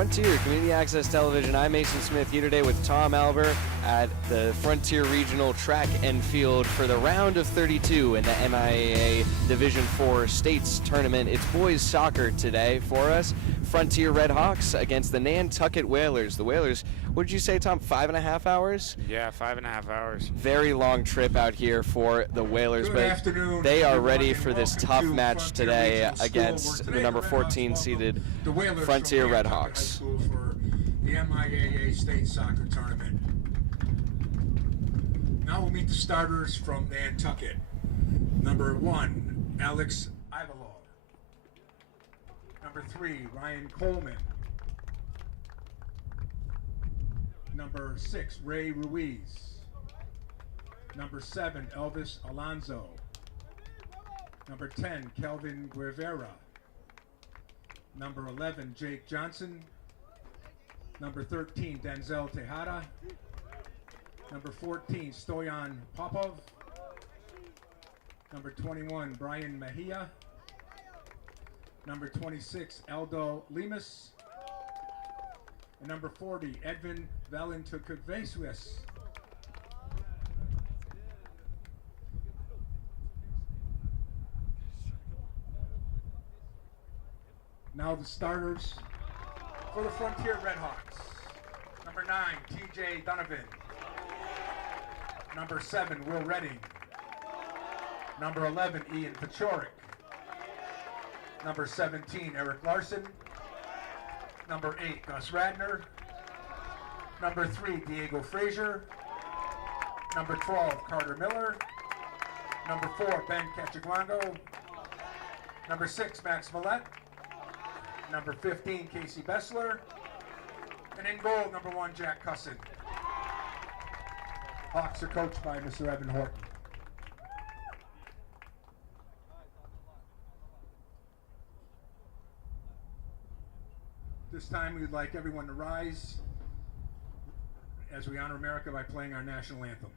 Frontier Community Access Television. I'm Mason Smith here today with Tom Albert at the Frontier Regional Track and Field for the round of 32 in the MIAA Division 4 States Tournament. It's boys soccer today for us. Frontier Red Hawks against the Nantucket Whalers. The Whalers, what did you say, Tom, 5.5 hours? Yeah, 5.5 hours. Very long trip out here for the Whalers, Good but afternoon, they are everyone, ready and for this welcome tough to match Frontier today Regional School, against where the number today the Red Hawks 14 welcome seeded the Whalers Frontier from Red Nantucket Hawks. High School for the MIAA State Soccer Tournament. Now we'll meet the starters from Nantucket. Number 1, Alex Ivalov. Number 3, Ryan Coleman. Number 6, Ray Ruiz. Number 7, Elvis Alonso. Number 10, Kelvin Guevara. Number 11, Jake Johnson. Number 13, Denzel Tejada. Number 14, Stoyan Popov. Number 21, Brian Mejia. Number 26, Aldo Lemus. And number 40, Edvin Valentukavesius. Now the starters for the Frontier Red Hawks. Number 9, TJ Donovan. Number 7, Will Redding. Number 11, Ian Pachorik. Number 17, Eric Larson. Number 8, Gus Radner. Number 3, Diego Frazier. Number 12, Carter Miller. Number 4, Ben Cachaguango. Number 6, Max Millette. Number 15, Casey Bessler. And in goal, number 1, Jack Cusson. Hawks are coached by Mr. Evan Horton. This time we'd like everyone to rise as we honor America by playing our national anthem.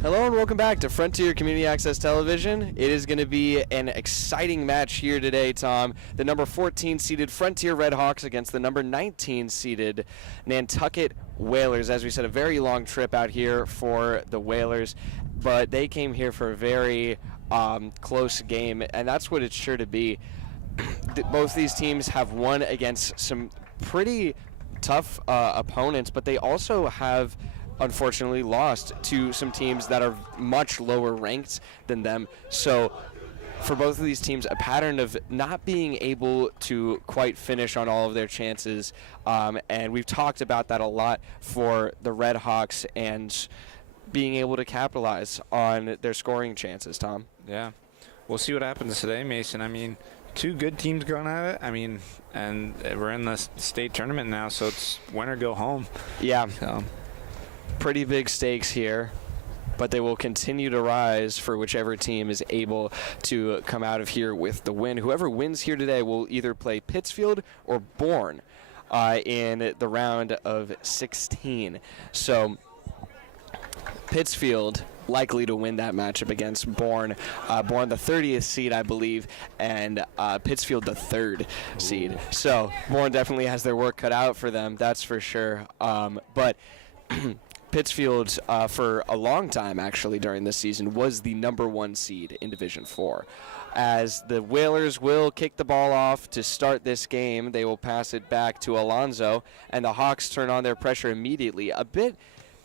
Hello and welcome back to Frontier Community Access Television. It is going to be an exciting match here today, Tom. The number 14 seeded Frontier Red Hawks against the number 19 seeded Nantucket Whalers. As we said, a very long trip out here for the Whalers, but they came here for a very close game, and that's what it's sure to be. Both these teams have won against some pretty tough opponents, but they also have unfortunately lost to some teams that are much lower ranked than them. So for both of these teams, a pattern of not being able to quite finish on all of their chances, and we've talked about that a lot for the Red Hawks and being able to capitalize on their scoring chances, Tom. Yeah. We'll see what happens today, Mason. I mean, two good teams going at it. I mean, and we're in the state tournament now, so it's win or go home. Yeah. So pretty big stakes here, but they will continue to rise for whichever team is able to come out of here with the win. Whoever wins here today will either play Pittsfield or Bourne in the round of 16. So Pittsfield likely to win that matchup against Bourne. Bourne, the 30th seed, I believe, and Pittsfield, the 3rd seed. So Bourne definitely has their work cut out for them, that's for sure. But Pittsfield, for a long time, actually, during this season, was the number 1 seed in Division 4. As the Whalers will kick the ball off to start this game, they will pass it back to Alonzo, and the Hawks turn on their pressure immediately. A bit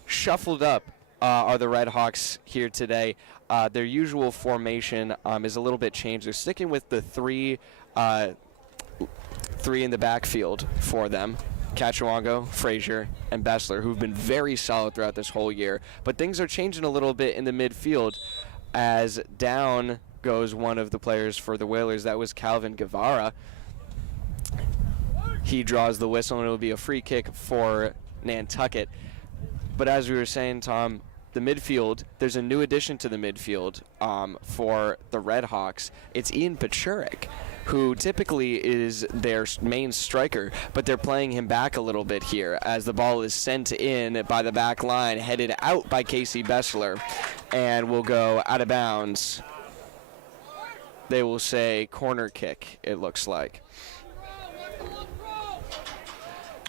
shuffled up are the Red Hawks here today. Their usual formation is a little bit changed. They're sticking with the three in the backfield for them. Cachuango, Frazier, and Bessler, who've been very solid throughout this whole year. But things are changing a little bit in the midfield as down goes one of the players for the Whalers. That was Calvin Guevara. He draws the whistle, and it will be a free kick for Nantucket. But as we were saying, Tom, the midfield, there's a new addition to the midfield for the Red Hawks. It's Ian Pachurik, who typically is their main striker, but they're playing him back a little bit here as the ball is sent in by the back line, headed out by Casey Bessler, and will go out of bounds. They will say corner kick, it looks like.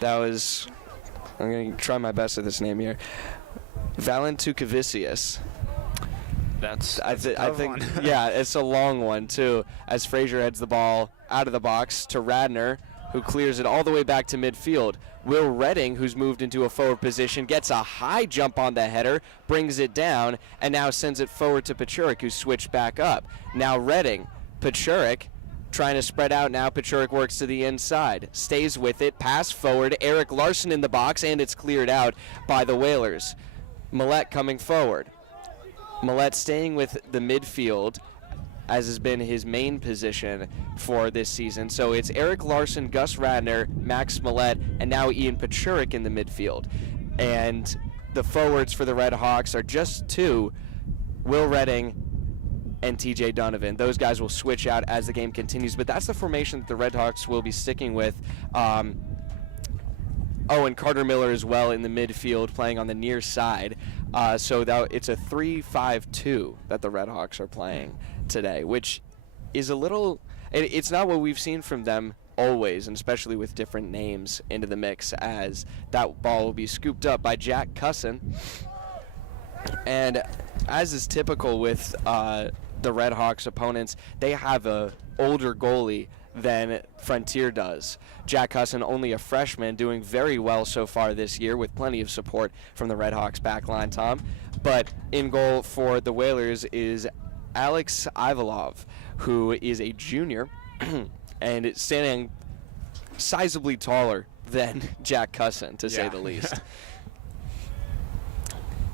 That was, I'm going to try my best with this name here, Valentukavicius. I think yeah, it's a long one too, as Frazier heads the ball out of the box to Radner, who clears it all the way back to midfield. Will Redding, who's moved into a forward position, gets a high jump on the header, brings it down, and now sends it forward to Pachurik, who switched back up. Now Redding, Pachurik, trying to spread out now. Pachurik works to the inside, stays with it, pass forward, Eric Larson in the box, and it's cleared out by the Whalers. Millette coming forward. Millette staying with the midfield, as has been his main position for this season. So it's Eric Larson, Gus Radner, Max Millette, and now Ian Pachurik in the midfield. And the forwards for the Red Hawks are just 2, Will Redding and TJ Donovan. Those guys will switch out as the game continues, but that's the formation that the Red Hawks will be sticking with. And Carter Miller as well in the midfield, playing on the near side. So it's a 3-5-2 that the Red Hawks are playing today, which is a little, it's not what we've seen from them always, and especially with different names into the mix, as that ball will be scooped up by Jack Cusson. And as is typical with the Red Hawks opponents, they have a older goalie than Frontier does. Jack Cusson, only a freshman, doing very well so far this year with plenty of support from the Red Hawks backline, Tom. But in goal for the Whalers is Alex Ivalov, who is a junior and standing sizably taller than Jack Cusson, to say the least.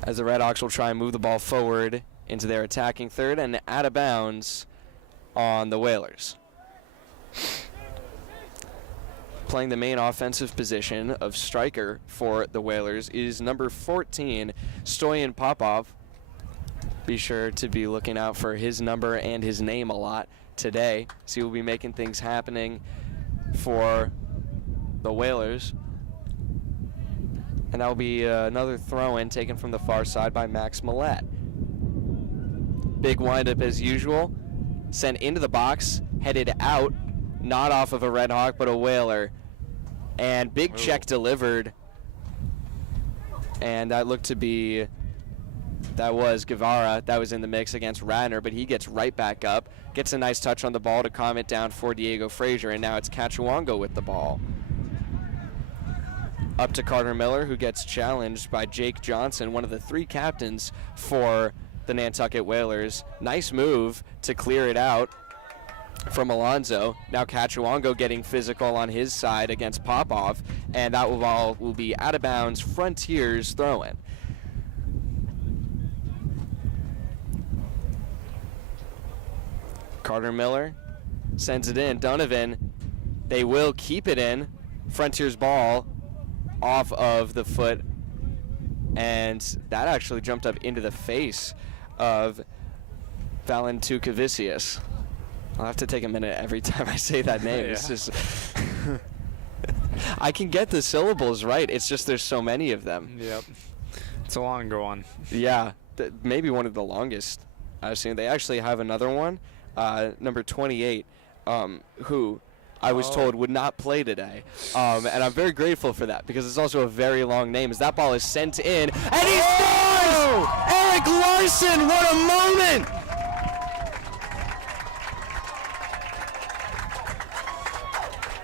As the Red Hawks will try and move the ball forward into their attacking third, and out of bounds on the Whalers. Playing the main offensive position of striker for the Whalers is number 14, Stoyan Popov. Be sure to be looking out for his number and his name a lot today. So he will be making things happening for the Whalers. And that will be another throw-in taken from the far side by Max Millette. Big windup as usual. Sent into the box, headed out. Not off of a Red Hawk, but a Whaler. And big check delivered. And that looked to be, that was Guevara. That was in the mix against Radner, but he gets right back up. Gets a nice touch on the ball to calm it down for Diego Frazier. And now it's Cachuango with the ball. Up to Carter Miller, who gets challenged by Jake Johnson, one of the 3 captains for the Nantucket Whalers. Nice move to clear it out from Alonzo. Now Cachuango getting physical on his side against Popov, and that ball will be out of bounds. Frontiers throw-in. Carter Miller sends it in. Donovan, they will keep it in. Frontiers ball off of the foot, and that actually jumped up into the face of Valentukavicius. I'll have to take a minute every time I say that name. It's just I can get the syllables right. It's just there's so many of them. Yep. It's a long one. Yeah. maybe one of the longest I've seen. They actually have another one, number 28, who I was told would not play today. And I'm very grateful for that because it's also a very long name as that ball is sent in. And he scores! Eric Larson, what a moment!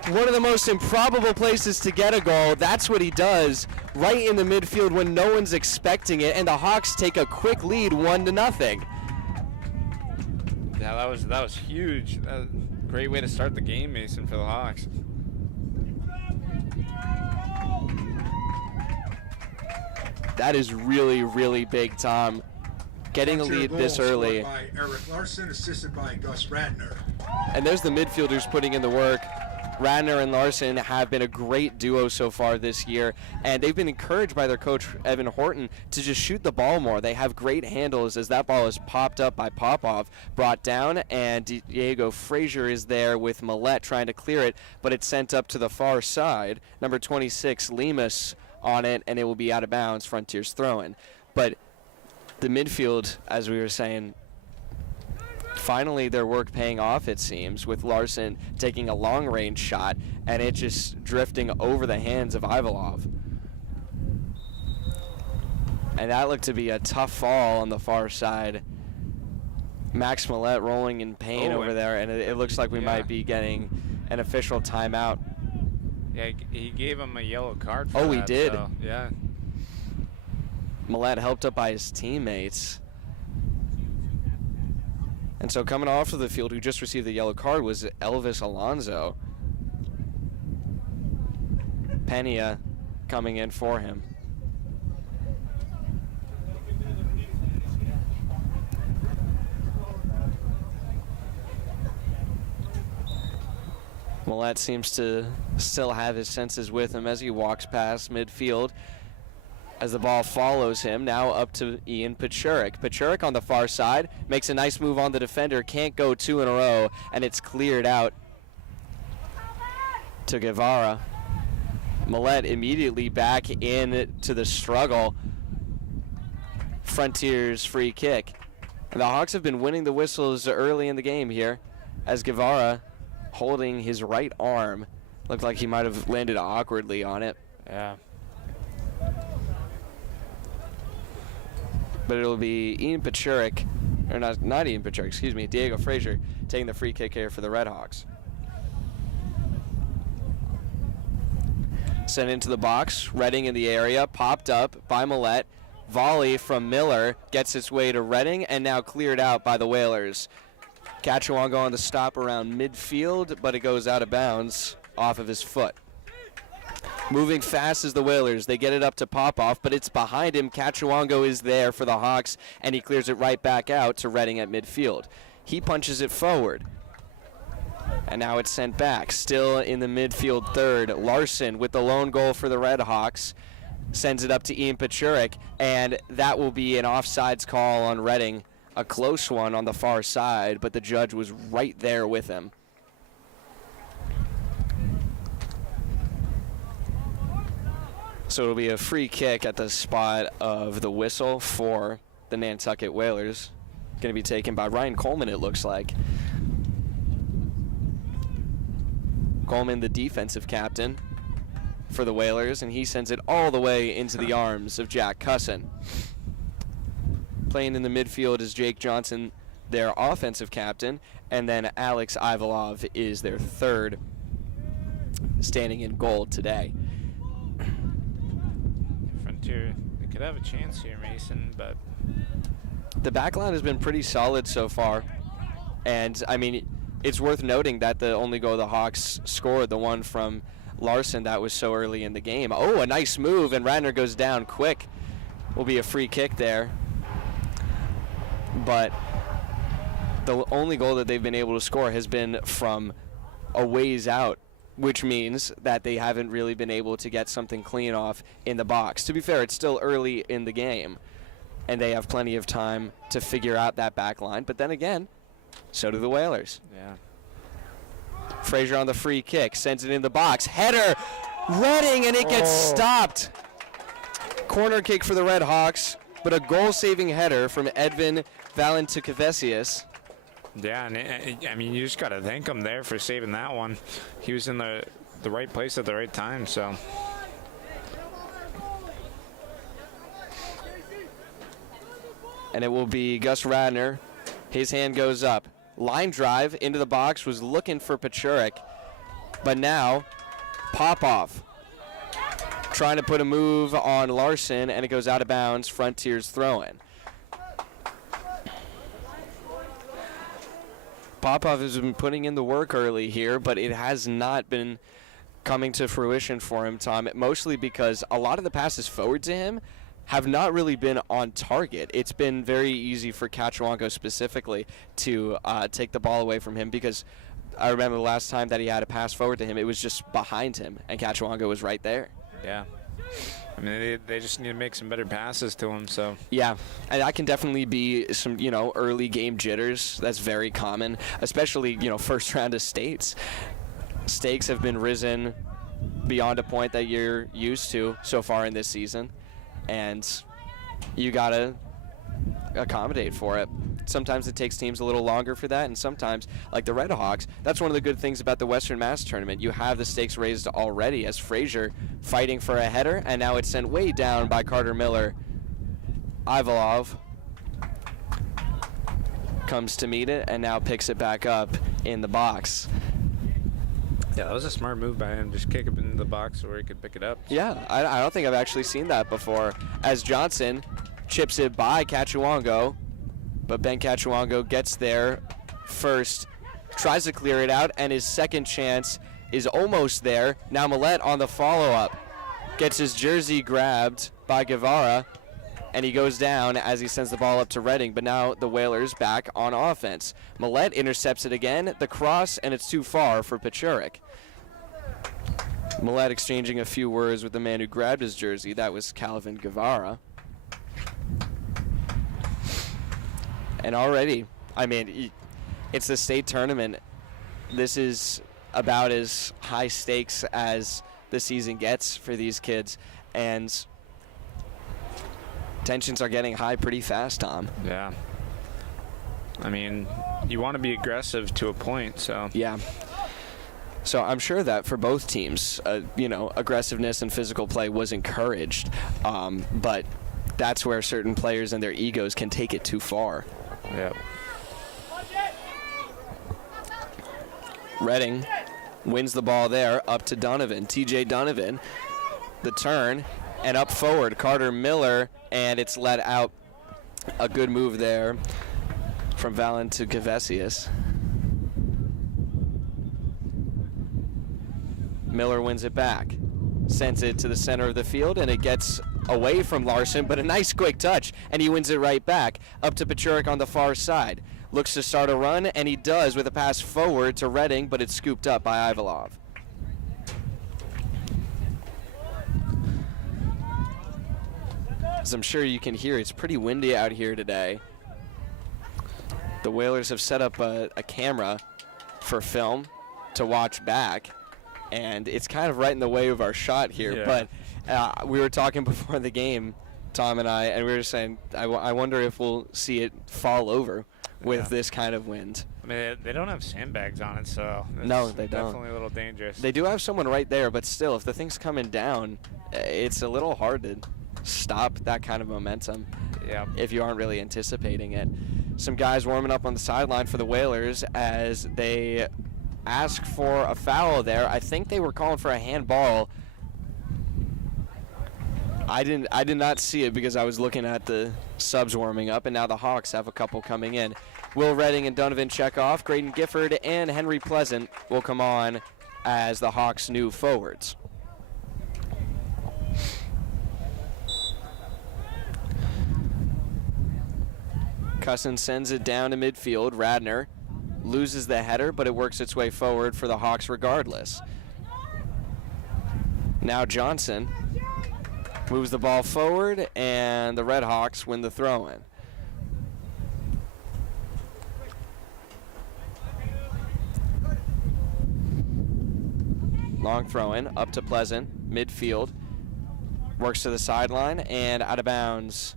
One of the most improbable places to get a goal. That's what he does right in the midfield when no one's expecting it, and the Hawks take a quick lead 1-0. Yeah, that was huge. That was a great way to start the game, Mason, for the Hawks. That is really, really big, Tom. Getting a lead this early. By Eric Larson, assisted by Gus Radner. And there's the midfielders putting in the work. Radner and Larson have been a great duo so far this year, and they've been encouraged by their coach, Evan Horton, to just shoot the ball more. They have great handles as that ball is popped up by Popov, brought down, and Diego Frazier is there with Millette trying to clear it, but it's sent up to the far side. Number 26, Lemus, on it, and it will be out of bounds. Frontier's throwing. But the midfield, as we were saying, finally their work paying off, it seems, with Larson taking a long-range shot and it just drifting over the hands of Ivalov. And that looked to be a tough fall on the far side. Max Millette rolling in pain over there, and it looks like we might be getting an official timeout. Yeah, he gave him a yellow card for that. Oh, that, he did? So, yeah. Millette helped up by his teammates. And so coming off of the field, who just received the yellow card, was Elvis Alonso. Pena coming in for him. Millette seems to still have his senses with him as he walks past midfield. As the ball follows him, now up to Ian Pachurik. Pachurik on the far side, makes a nice move on the defender, can't go two in a row, and it's cleared out to Guevara. Millette immediately back in to the struggle. Frontier's free kick. And the Hawks have been winning the whistles early in the game here as Guevara holding his right arm. Looked like he might have landed awkwardly on it. Yeah. But it'll be Ian Pachurik, or not Ian Pachurik, excuse me, Diego Frazier taking the free kick here for the Red Hawks. Sent into the box, Redding in the area, popped up by Millette. Volley from Miller gets its way to Redding and now cleared out by the Whalers. Cachuango on the stop around midfield, but it goes out of bounds off of his foot. Moving fast as the Whalers. They get it up to Popov, but it's behind him. Cachuango is there for the Hawks, and he clears it right back out to Redding at midfield. He punches it forward. And now it's sent back. Still in the midfield third. Larson with the lone goal for the Red Hawks. Sends it up to Ian Pachurik, and that will be an offsides call on Redding. A close one on the far side, but the judge was right there with him. So it'll be a free kick at the spot of the whistle for the Nantucket Whalers. Going to be taken by Ryan Coleman, it looks like. Coleman, the defensive captain for the Whalers, and he sends it all the way into the arms of Jack Cusson. Playing in the midfield is Jake Johnson, their offensive captain, and then Alex Ivalov is their third, standing in goal today. Frontier, they could have a chance here, Mason, but the back line has been pretty solid so far. And, I mean, it's worth noting that the only goal the Hawks scored, the one from Larson, that was so early in the game. Oh, a nice move, and Radner goes down quick. Will be a free kick there. But the only goal that they've been able to score has been from a ways out, which means that they haven't really been able to get something clean off in the box. To be fair, it's still early in the game, and they have plenty of time to figure out that back line. But then again, so do the Whalers. yeah. Frazier on the free kick, sends it in the box. Header, Redding, and it gets stopped. Corner kick for the Red Hawks. but a goal-saving header from Edvin Valentukavesius. Yeah, and I mean, you just got to thank him there for saving that one. He was in the right place at the right time, so. And it will be Gus Radner. His hand goes up. Line drive into the box, was looking for Pachurik, but now Popov trying to put a move on Larson, and it goes out of bounds. Frontier's throw-in. Popov has been putting in the work early here, but it has not been coming to fruition for him, Tom, mostly because a lot of the passes forward to him have not really been on target. It's been very easy for Cachuango specifically to take the ball away from him, because I remember the last time that he had a pass forward to him, it was just behind him, and Cachuango was right there. Yeah. I mean, they just need to make some better passes to him, so. Yeah, and that can definitely be some, early game jitters. That's very common, especially, first round of states. Stakes have been risen beyond a point that you're used to so far in this season, and you got to accommodate for it. Sometimes it takes teams a little longer for that, and sometimes, like the Red Hawks, that's one of the good things about the Western Mass Tournament. You have the stakes raised already, as Frazier fighting for a header, and now it's sent way down by Carter Miller. Ivalov comes to meet it and now picks it back up in the box. Yeah, that was a smart move by him. Just kick it into the box where he could pick it up. Yeah, I don't think I've actually seen that before. As Johnson chips it by Cachuango, but Ben Cachuango gets there first, tries to clear it out, and his second chance is almost there. Now Millette on the follow-up gets his jersey grabbed by Guevara, and he goes down as he sends the ball up to Redding, but now the Whalers back on offense. Millette intercepts it again, the cross, and it's too far for Pachurik. Millette exchanging a few words with the man who grabbed his jersey. That was Calvin Guevara. And already, I mean, it's the state tournament. This is about as high stakes as the season gets for these kids. And tensions are getting high pretty fast, Tom. Yeah. I mean, you want to be aggressive to a point, so. Yeah. So I'm sure that for both teams, aggressiveness and physical play was encouraged. But that's where certain players and their egos can take it too far. Yeah. Redding wins the ball there, up to Donovan. TJ Donovan, the turn, and up forward, Carter Miller, and it's let out. A good move there from Valentukavesius. Miller wins it back, sends it to the center of the field, and it gets away from Larson, but a nice quick touch, and he wins it right back, up to Pachurik on the far side. Looks to start a run, and he does with a pass forward to Redding, but it's scooped up by Ivalov. As I'm sure you can hear, it's pretty windy out here today. The Whalers have set up a camera for film to watch back, and it's kind of right in the way of our shot here. Yeah. But we were talking before the game, Tom and I, and we were just saying, I wonder if we'll see it fall over with this kind of wind. I mean, they don't have sandbags on it, so No, they don't. Definitely a little dangerous. They do have someone right there, but still, if the thing's coming down, it's a little hard to stop that kind of momentum. Yeah. If you aren't really anticipating it. Some guys warming up on the sideline for the Whalers as they ask for a foul there. I think they were calling for a handball. I did not see it because I was looking at the subs warming up, and now the Hawks have a couple coming in. Will Redding and Donovan check off. Graydon Gifford and Henry Pleasant will come on as the Hawks' new forwards. Cusson sends it down to midfield. Radner loses the header, but it works its way forward for the Hawks regardless. Now Johnson moves the ball forward, and the Red Hawks win the throw-in. Long throw-in, up to Pleasant, midfield. Works to the sideline, and out of bounds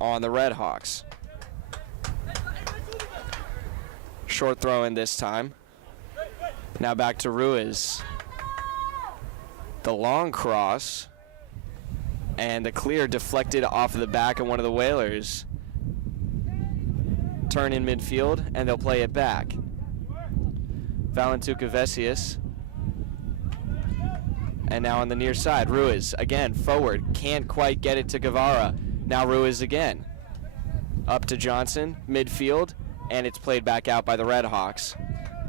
on the Redhawks. Short throw in this time. Now back to Ruiz. The long cross. And the clear deflected off of the back of one of the Whalers. Turn in midfield, and they'll play it back. Valentukavesius. And now on the near side, Ruiz again forward, can't quite get it to Guevara. Now Ruiz again. Up to Johnson, midfield, and it's played back out by the Redhawks.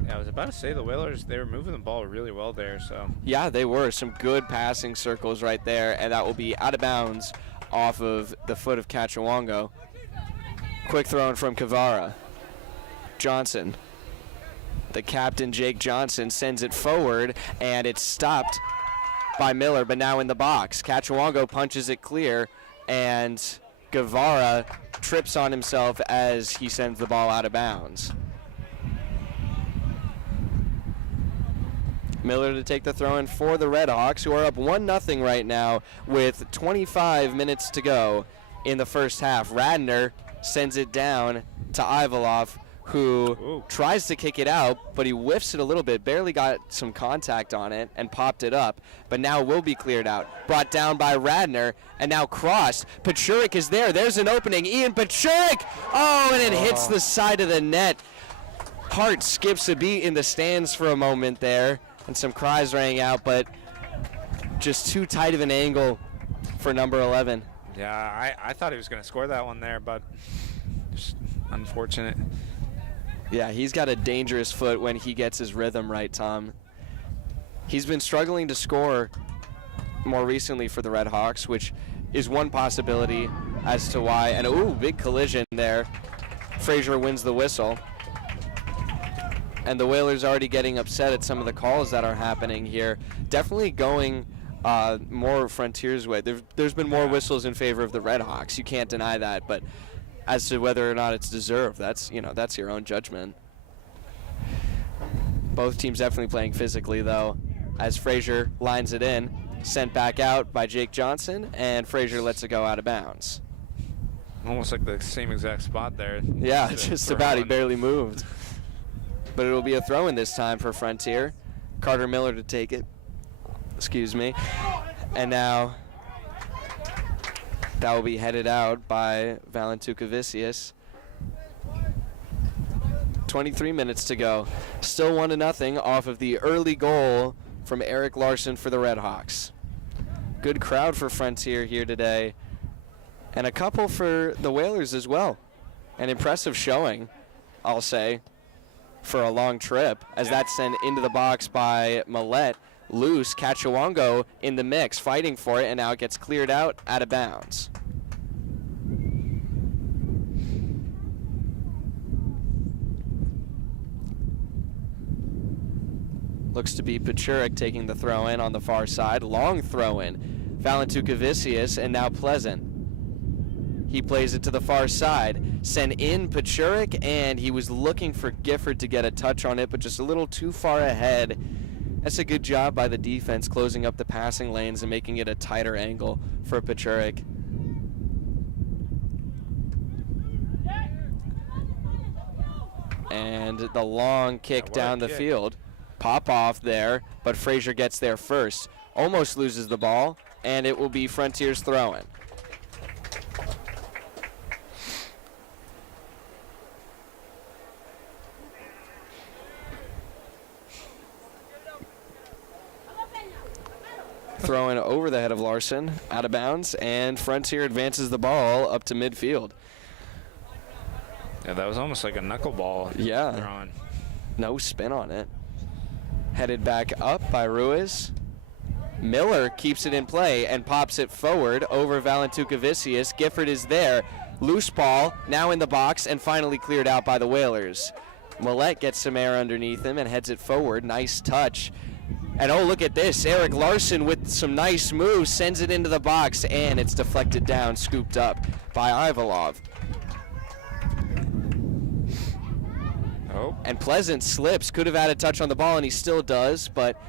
Yeah, I was about to say the Whalers, they were moving the ball really well there. So Yeah, they were. Some good passing circles right there, and that will be out of bounds off of the foot of Cachuongo. Quick throw in from Guevara. Johnson. The captain, Jake Johnson, sends it forward, and it's stopped by Miller, but now in the box. Cachuongo punches it clear, and Guevara trips on himself as he sends the ball out of bounds. Miller to take the throw in for the Redhawks, who are up 1-0 right now with 25 minutes to go in the first half. Radner sends it down to Ivalov, who tries to kick it out, but he whiffs it a little bit, barely got some contact on it and popped it up, but now will be cleared out. Brought down by Radner, and now crossed. Pachurik is there. There's an opening. Ian Pachurik! Oh, and it hits the side of the net. Heart skips a beat in the stands for a moment there, and some cries rang out, but just too tight of an angle for number 11. yeah, I thought he was going to score that one there, but just unfortunate. Yeah, he's got a dangerous foot when he gets his rhythm right, Tom. He's been struggling to score more recently for the Redhawks, which is one possibility as to why. And ooh, big collision there. Frazier wins the whistle. And the Whalers already getting upset at some of the calls that are happening here. Definitely going more Frontier's way. There's been more whistles in favor of the Redhawks. You can't deny that, but as to whether or not it's deserved, that's your own judgment. Both teams definitely playing physically, though, as Frazier lines it in, sent back out by Jake Johnson, and Frazier lets it go out of bounds. Almost like the same exact spot there. Yeah, just about. He barely moved. But it'll be a throw-in this time for Frontier. Carter Miller to take it. Excuse me. And now that will be headed out by Valentukavesius. 23 minutes to go. Still 1-0 off of the early goal from Eric Larson for the Redhawks. Good crowd for Frontier here today. And a couple for the Whalers as well. An impressive showing, I'll say, for a long trip, as that's sent into the box by Millette. Loose, Cachuongo in the mix, fighting for it, and now it gets cleared out of bounds. Looks to be Pachurik taking the throw in on the far side. Long throw in. Valentukavesius, and now Pleasant. He plays it to the far side. Sent in Pachurik, and he was looking for Gifford to get a touch on it, but just a little too far ahead. That's a good job by the defense, closing up the passing lanes and making it a tighter angle for Pachurik. And the long kick down the field. Pop off there, but Frazier gets there first. Almost loses the ball, and it will be Frontier's throw-in. Throwing over the head of Larson, out of bounds, and Frontier advances the ball up to midfield. Yeah, that was almost like a knuckleball. Yeah. Throwing. No spin on it. Headed back up by Ruiz. Miller keeps it in play and pops it forward over Valentukavesius. Gifford is there. Loose ball, now in the box, and finally cleared out by the Whalers. Millette gets some air underneath him and heads it forward. Nice touch. And oh, look at this. Eric Larson with some nice moves sends it into the box, and it's deflected down, scooped up by Ivalov. Oh. And Pleasant slips. Could have had a touch on the ball, and he still does, but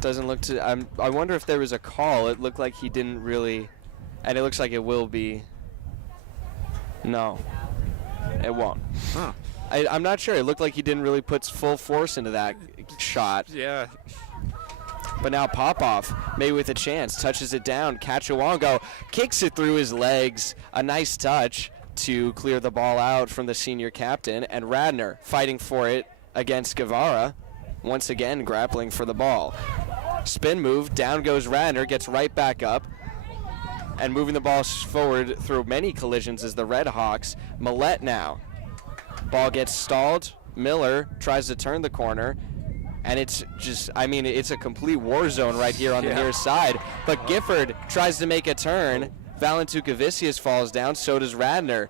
doesn't look to... I wonder if there was a call. It looked like he didn't really And it looks like it will be. No, it won't. Huh. I'm not sure. It looked like he didn't really put full force into that shot. Yeah. But now Popoff, maybe with a chance, touches it down. Kachiwango kicks it through his legs. A nice touch to clear the ball out from the senior captain. And Radner fighting for it against Guevara. Once again, grappling for the ball. Spin move, down goes Radner, gets right back up. And moving the ball forward through many collisions is the Red Hawks. Millette now. Ball gets stalled. Miller tries to turn the corner. And it's just, I mean, it's a complete war zone right here on the near side. But Gifford tries to make a turn. Valentukavicius falls down, so does Radner.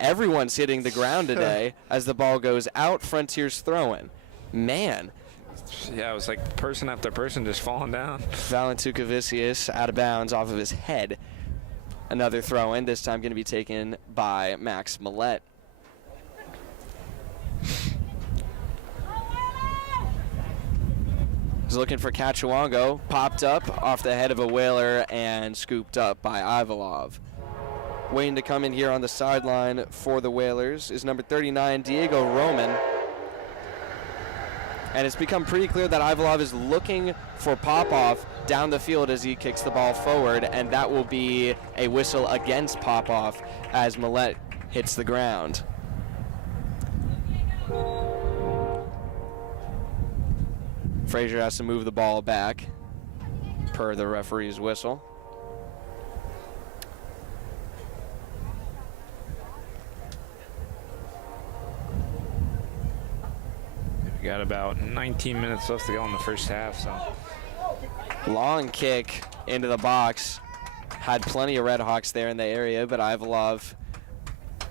Everyone's hitting the ground today as the ball goes out. Frontier's throwing. Man. Yeah, it was like person after person just falling down. Valentukavicius out of bounds off of his head. Another throw in, this time going to be taken by Max Millette. He's looking for Kachiwango, popped up off the head of a Whaler and scooped up by Ivalov. Waiting to come in here on the sideline for the Whalers is number 39, Diego Roman. And it's become pretty clear that Ivalov is looking for Popoff down the field as he kicks the ball forward, and that will be a whistle against Popoff as Millette hits the ground. Frazier has to move the ball back per the referee's whistle. We got about 19 minutes left to go in the first half, so. Long kick into the box. Had plenty of Red Hawks there in the area, but Ivalov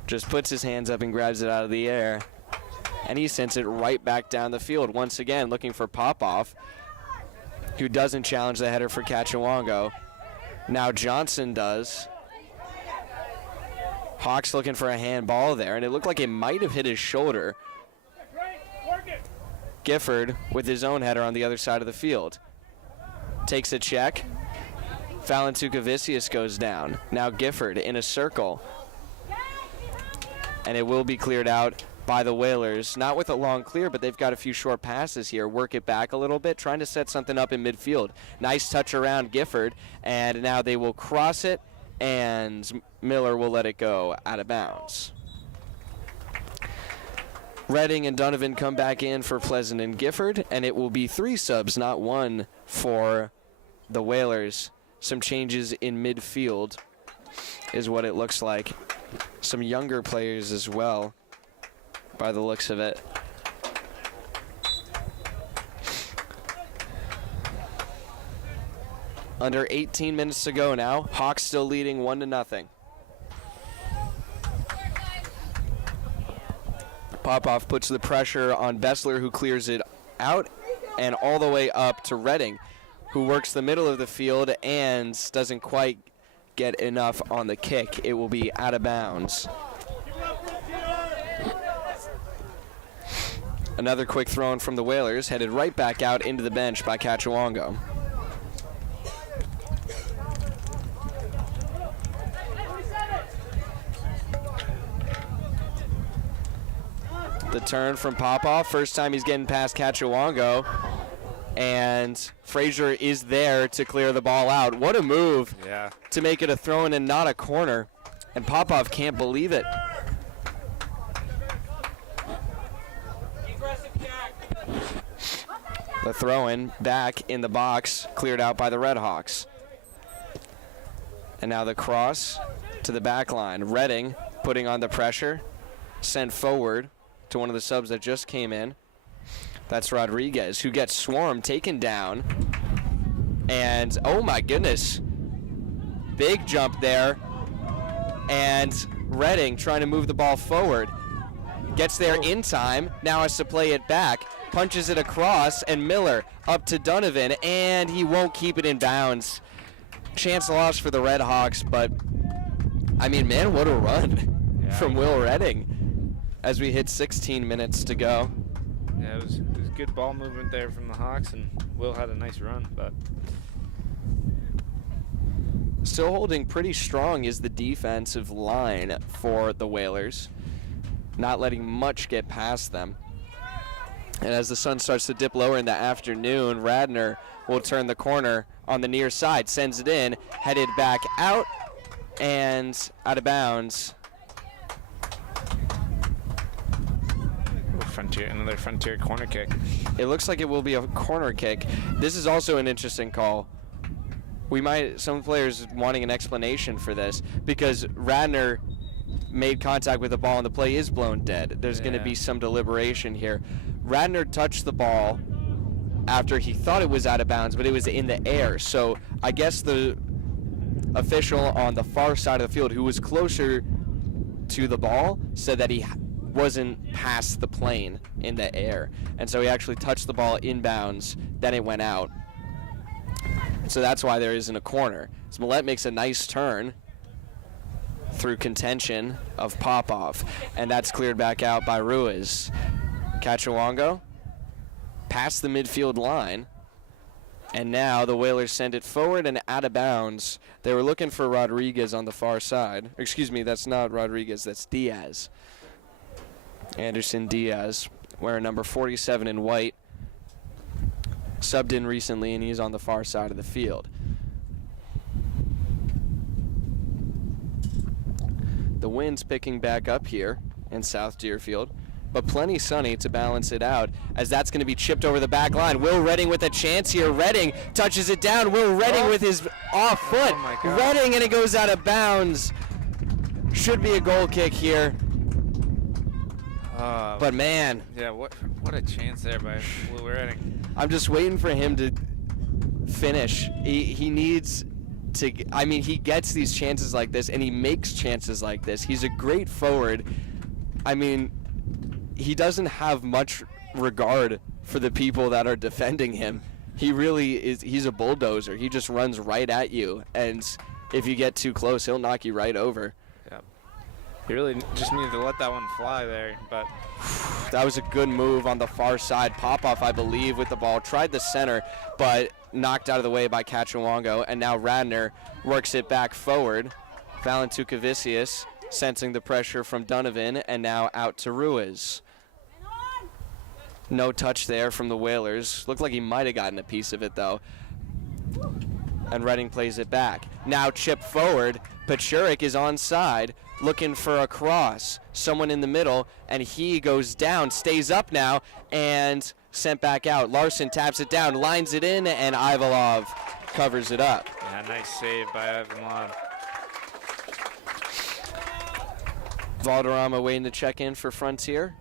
just puts his hands up and grabs it out of the air. And he sends it right back down the field. Once again, looking for Popoff, who doesn't challenge the header for Kachiwango. Now Johnson does. Hawks looking for a handball there, and it looked like it might have hit his shoulder. Gifford with his own header on the other side of the field. Takes a check. Valentukavicius goes down. Now Gifford in a circle. And it will be cleared out by the Whalers. Not with a long clear, but they've got a few short passes here. Work it back a little bit, trying to set something up in midfield. Nice touch around Gifford, and now they will cross it, and Miller will let it go out of bounds. Redding and Donovan come back in for Pleasant and Gifford, and it will be 3 subs, not 1, for the Whalers. Some changes in midfield is what it looks like. Some younger players as well, by the looks of it. Under 18 minutes to go now. Hawks still leading 1-0. Popoff puts the pressure on Bessler, who clears it out and all the way up to Redding, who works the middle of the field and doesn't quite get enough on the kick. It will be out of bounds. Another quick throw in from the Whalers, headed right back out into the bench by Kachiwango. The turn from Popoff, first time he's getting past Kachiwango, and Frazier is there to clear the ball out. What a move to make it a throw-in and not a corner, and Popoff can't believe it. The throw-in back in the box, cleared out by the Red Hawks. And now the cross to the back line. Redding putting on the pressure, sent forward to one of the subs that just came in. That's Rodriguez, who gets swarmed, taken down. And, oh my goodness, big jump there. And Redding trying to move the ball forward. Gets there in time, now has to play it back. Punches it across, and Miller up to Donovan, and he won't keep it in bounds. Chance lost for the Red Hawks, but, I mean, man, what a run from Will Redding as we hit 16 minutes to go. Yeah, it was good ball movement there from the Hawks, and Will had a nice run, but still holding pretty strong is the defensive line for the Whalers, not letting much get past them. And as the sun starts to dip lower in the afternoon, Radner will turn the corner on the near side, sends it in, headed back out, and out of bounds. Another Frontier corner kick. It looks like it will be a corner kick. This is also an interesting call. Some players wanting an explanation for this, because Radner made contact with the ball and the play is blown dead. There's going to be some deliberation here. Radner touched the ball after he thought it was out of bounds, but it was in the air. So I guess the official on the far side of the field, who was closer to the ball, said that he wasn't past the plane in the air. And so he actually touched the ball inbounds, then it went out. So that's why there isn't a corner. So Millette makes a nice turn through contention of Popov, and that's cleared back out by Ruiz. Cachuango past the midfield line, and now the Whalers send it forward and out of bounds. They were looking for Rodriguez on the far side. Excuse me, that's not Rodriguez, that's Diaz. Anderson Diaz, wearing number 47 in white, subbed in recently, and he's on the far side of the field. The wind's picking back up here in South Deerfield, but plenty sunny to balance it out, as that's going to be chipped over the back line. Will Redding with a chance here. Redding touches it down. Will Redding with his off foot. Oh my God. Redding, and it goes out of bounds. Should be a goal kick here. But man, yeah, what a chance there by Will Redding. I'm just waiting for him to finish. He needs to. I mean, he gets these chances like this, and he makes chances like this. He's a great forward. I mean, he doesn't have much regard for the people that are defending him. He really is. He's a bulldozer. He just runs right at you, and if you get too close, he'll knock you right over. He really just needed to let that one fly there, but that was a good move on the far side. Popov, I believe, with the ball. Tried the center, but knocked out of the way by Cachuango, and now Radner works it back forward. Valentukavicius sensing the pressure from Donovan, and now out to Ruiz. No touch there from the Whalers. Looked like he might have gotten a piece of it, though. And Redding plays it back. Now chip forward. Pachurik is onside, looking for a cross. Someone in the middle, and he goes down, stays up now, and sent back out. Larson taps it down, lines it in, and Ivalov covers it up. yeah, nice save by Ivanov. Valderrama waiting to check in for Frontier,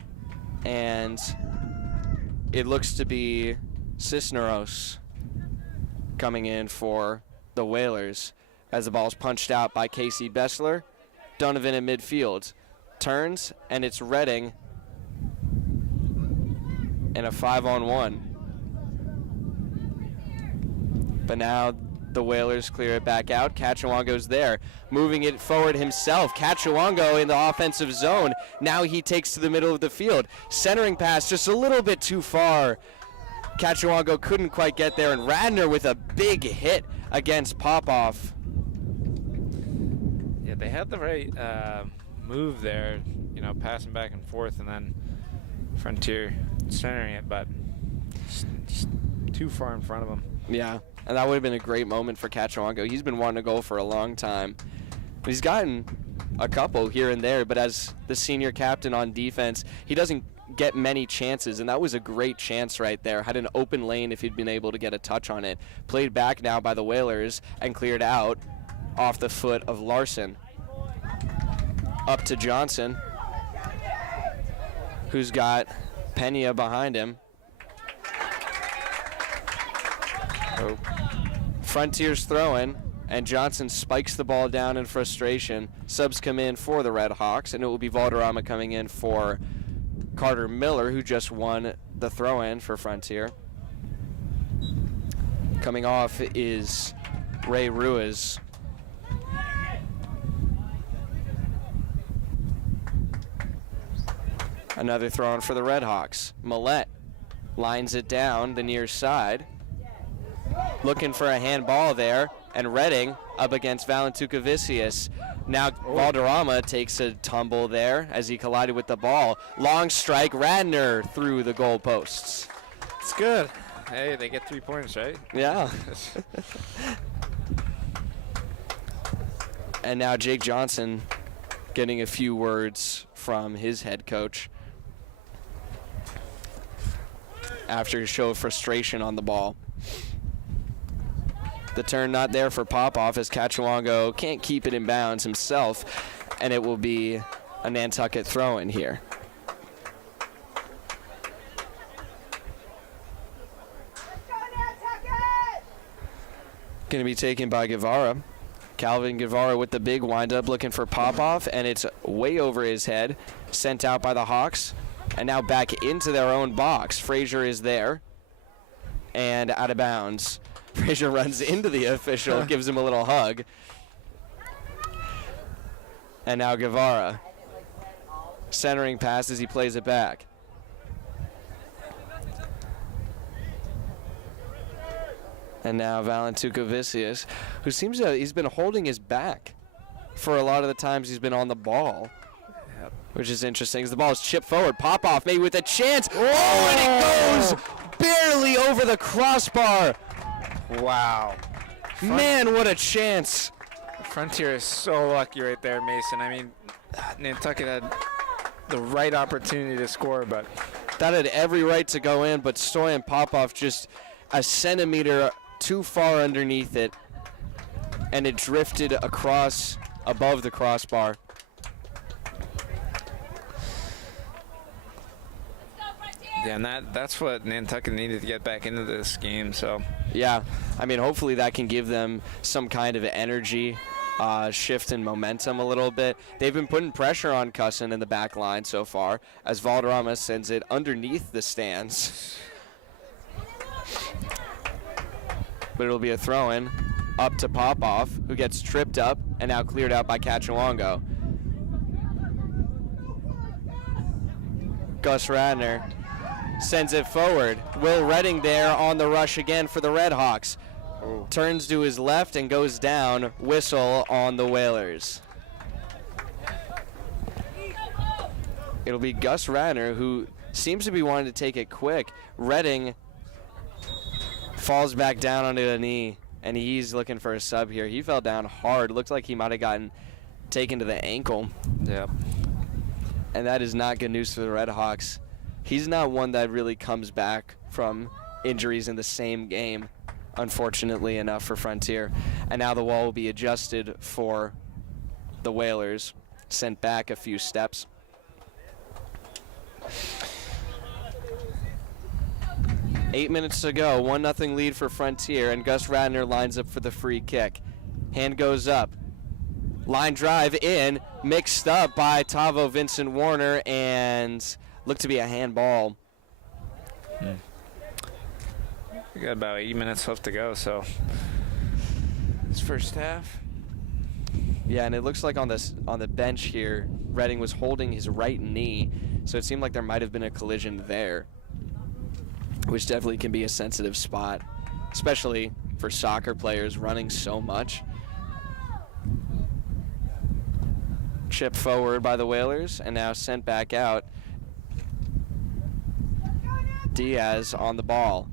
and it looks to be Cisneros coming in for the Whalers as the ball's punched out by Casey Bessler. Donovan in midfield turns, and it's Redding in a 5-on-1. But now the Whalers clear it back out. Cachuango's there, moving it forward himself. Cachuango in the offensive zone. Now he takes to the middle of the field. Centering pass just a little bit too far. Cachuango couldn't quite get there, and Radner with a big hit against Popov. Yeah, they had the right move there, passing back and forth, and then Frontier centering it, but just too far in front of him. Yeah, and that would have been a great moment for Cachuango. He's been wanting to go for a long time. He's gotten a couple here and there, but as the senior captain on defense, he doesn't get many chances, and that was a great chance right there. Had an open lane if he'd been able to get a touch on it. Played back now by the Whalers and cleared out off the foot of Larson. Up to Johnson, who's got Pena behind him. Oh. Frontier's throwing, and Johnson spikes the ball down in frustration. Subs come in for the Red Hawks, and it will be Valderrama coming in for Carter Miller, who just won the throw-in for Frontier. Coming off is Ray Ruiz. Another throw-in for the Red Hawks. Millette lines it down the near side. Looking for a handball there. and Redding up against Valentukavicius. Now Valderrama takes a tumble there as he collided with the ball. Long strike, Radner through the goal posts. It's good. Hey, they get 3 points, right? Yeah. And now Jake Johnson getting a few words from his head coach after a show of frustration on the ball. The turn not there for Popoff as Cachuongo can't keep it in bounds himself, and it will be a Nantucket throw-in here. Going to be taken by Guevara. Calvin Guevara with the big windup looking for Popoff, and it's way over his head, sent out by the Hawks, and now back into their own box. Frazier is there, and out of bounds. Frazier runs into the official, gives him a little hug. And now Guevara centering pass as he plays it back. And now Valentukavicius, who seems to he's been holding his back for a lot of the times he's been on the ball. Yep. Which is interesting as the ball is chipped forward. Popoff maybe with a chance. Oh, and it goes barely over the crossbar. Wow. Man, what a chance. Frontier is so lucky right there, Mason. I mean, Nantucket had the right opportunity to score, but That had every right to go in, but Stoyan Popoff just a centimeter too far underneath it, and it drifted across above the crossbar. yeah, and that's what Nantucket needed to get back into this game. So Yeah, I mean, hopefully that can give them some kind of energy, shift in momentum a little bit. They've been putting pressure on Cusson in the back line so far as Valderrama sends it underneath the stands. But it'll be a throw-in up to Popoff, who gets tripped up and now cleared out by Cachuongo. Gus Radner sends it forward. Will Redding there on the rush again for the Redhawks. Turns to his left and goes down. Whistle on the Whalers. It'll be Gus Radner, who seems to be wanting to take it quick. Redding falls back down onto a knee, and he's looking for a sub here. He fell down hard. Looked like he might have gotten taken to the ankle. yeah, And that is not good news for the Redhawks. He's not one that really comes back from injuries in the same game, unfortunately enough for Frontier. And now the wall will be adjusted for the Whalers, sent back a few steps. Eight minutes to go, 1-0 lead for Frontier, and Gus Radner lines up for the free kick. Hand goes up. Line drive in, mixed up by Tavo Vincent Warner, and looked to be a handball. we got about 8 minutes left to go. So this first half. Yeah, and it looks like on the bench here, Redding was holding his right knee, so it seemed like there might have been a collision there, which definitely can be a sensitive spot, especially for soccer players running so much. Chip forward by the Whalers, and now sent back out. Diaz on the ball.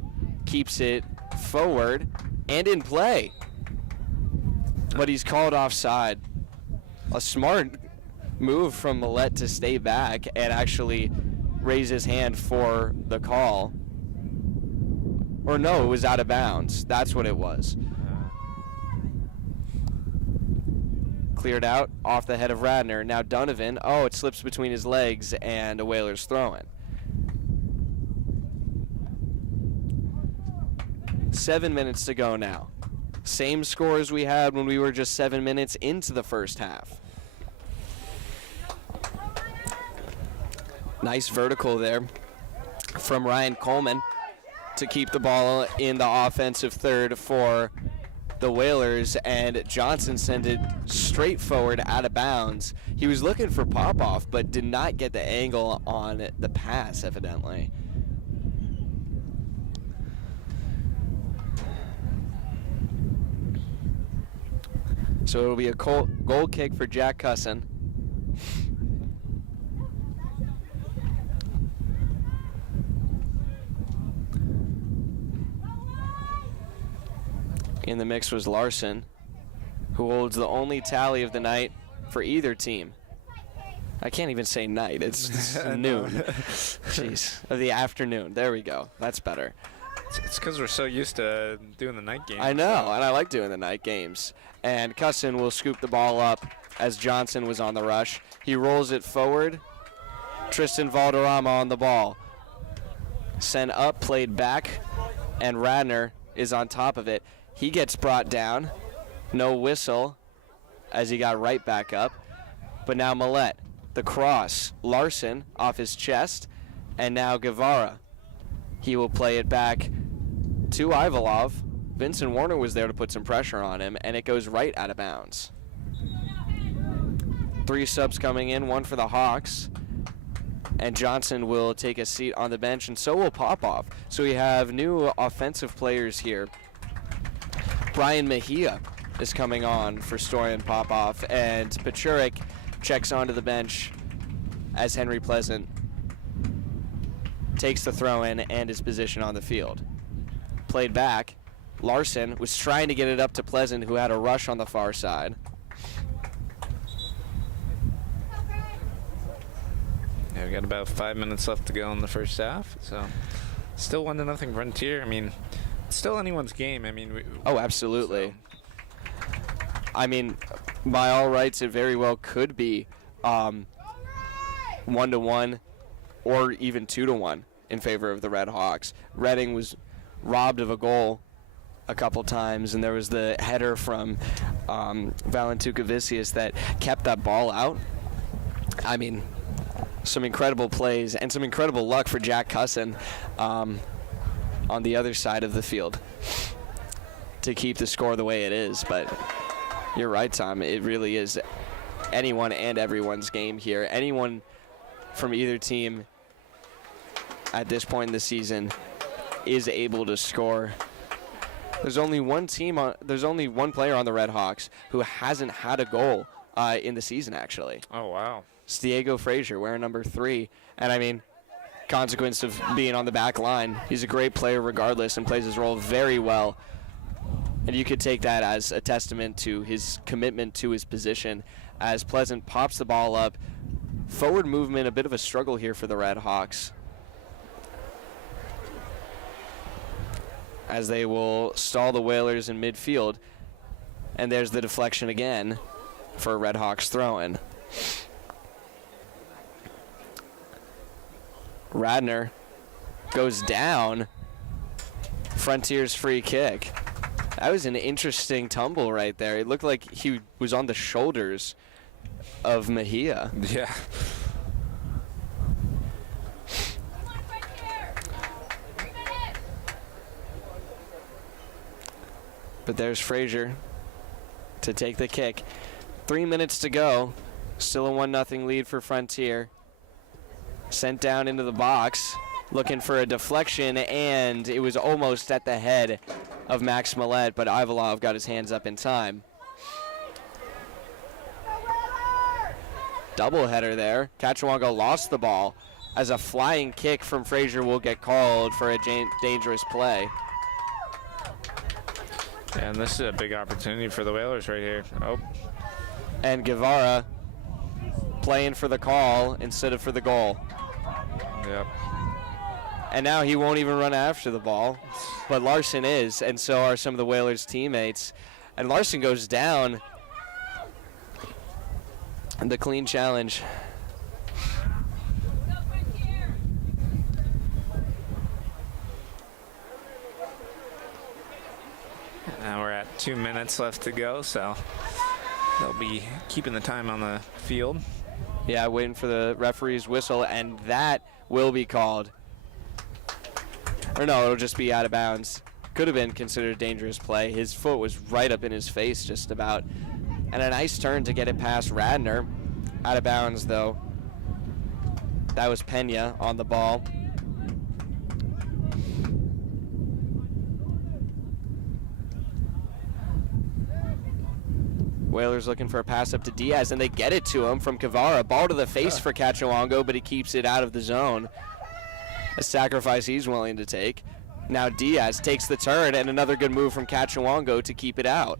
Keeps it forward and in play. But he's called offside. A smart move from Millette to stay back and actually raise his hand for the call. Or no, it was out of bounds. That's what it was. Cleared out off the head of Radner. Now Donovan. Oh, it slips between his legs and a Whalers throw-in. 7 minutes to go now. Same score as we had when we were just 7 minutes into the first half. Nice vertical there from Ryan Coleman to keep the ball in the offensive third for the Whalers, and Johnson sent it straight forward out of bounds. He was looking for Popoff, but did not get the angle on the pass, evidently. So it'll be a goal kick for Jack Cusson. In the mix was Larson, who holds the only tally of the night for either team. I can't even say night. It's noon. Jeez. Of the afternoon. There we go. That's better. It's because we're so used to doing the night games. I know, and I like doing the night games. And Cusson will scoop the ball up as Johnson was on the rush. He rolls it forward. Tristan Valderrama on the ball. Sent up, played back, and Radner is on top of it. He gets brought down. No whistle as he got right back up. But now Millette, the cross. Larson off his chest. And now Guevara. He will play it back to Ivalov. Vincent Warner was there to put some pressure on him, and it goes right out of bounds. 3 subs coming in, 1 for the Hawks. And Johnson will take a seat on the bench, and so will Popoff. So we have new offensive players here. Brian Mejia is coming on for Storian Popoff, and Pachurik checks onto the bench as Henry Pleasant takes the throw-in and his position on the field. Played back. Larson was trying to get it up to Pleasant, who had a rush on the far side. Yeah, we got about 5 minutes left to go in the first half, so still 1-0 Frontier. I mean, it's still anyone's game. I mean, Oh, absolutely. I mean, by all rights, it very well could be 1-1 or even 2-1 in favor of the Red Hawks. Reading was robbed of a goal a couple times, and there was the header from Valentukavicius that kept that ball out. I mean, some incredible plays and some incredible luck for Jack Cusson on the other side of the field to keep the score the way it is. But you're right, Tom. It really is anyone and everyone's game here. Anyone from either team at this point in the season is able to score. There's only one player on the Red Hawks who hasn't had a goal in the season, actually. Oh, wow. It's Diego Frazier, wearing number 3. And I mean, consequence of being on the back line, he's a great player regardless and plays his role very well. And you could take that as a testament to his commitment to his position as Pleasant pops the ball up. Forward movement, a bit of a struggle here for the Red Hawks, as they will stall the Whalers in midfield. And there's the deflection again for a Red Hawks throw-in. Radner goes down. Frontier's free kick. That was an interesting tumble right there. It looked like he was on the shoulders of Mejia. Yeah. But there's Frazier to take the kick. 3 minutes to go. Still a 1-0 lead for Frontier. Sent down into the box, looking for a deflection, and it was almost at the head of Max Millette, but Ivalov got his hands up in time. Doubleheader there. Cachawanga lost the ball as a flying kick from Frazier will get called for a dangerous play. And this is a big opportunity for the Whalers right here. Oh. And Guevara playing for the call instead of for the goal. Yep. And now he won't even run after the ball, but Larson is, and so are some of the Whalers' teammates. And Larson goes down. And the clean challenge. Now we're at 2 minutes left to go, so they'll be keeping the time on the field. Yeah, waiting for the referee's whistle, and that will be called. Or no, it'll just be out of bounds. Could have been considered a dangerous play. His foot was right up in his face just about. And a nice turn to get it past Radner. Out of bounds, though. That was Pena on the ball. Whalers looking for a pass up to Diaz, and they get it to him from Guevara. Ball to the face for Cachuango, but he keeps it out of the zone. A sacrifice he's willing to take. Now Diaz takes the turn, and another good move from Cachuango to keep it out.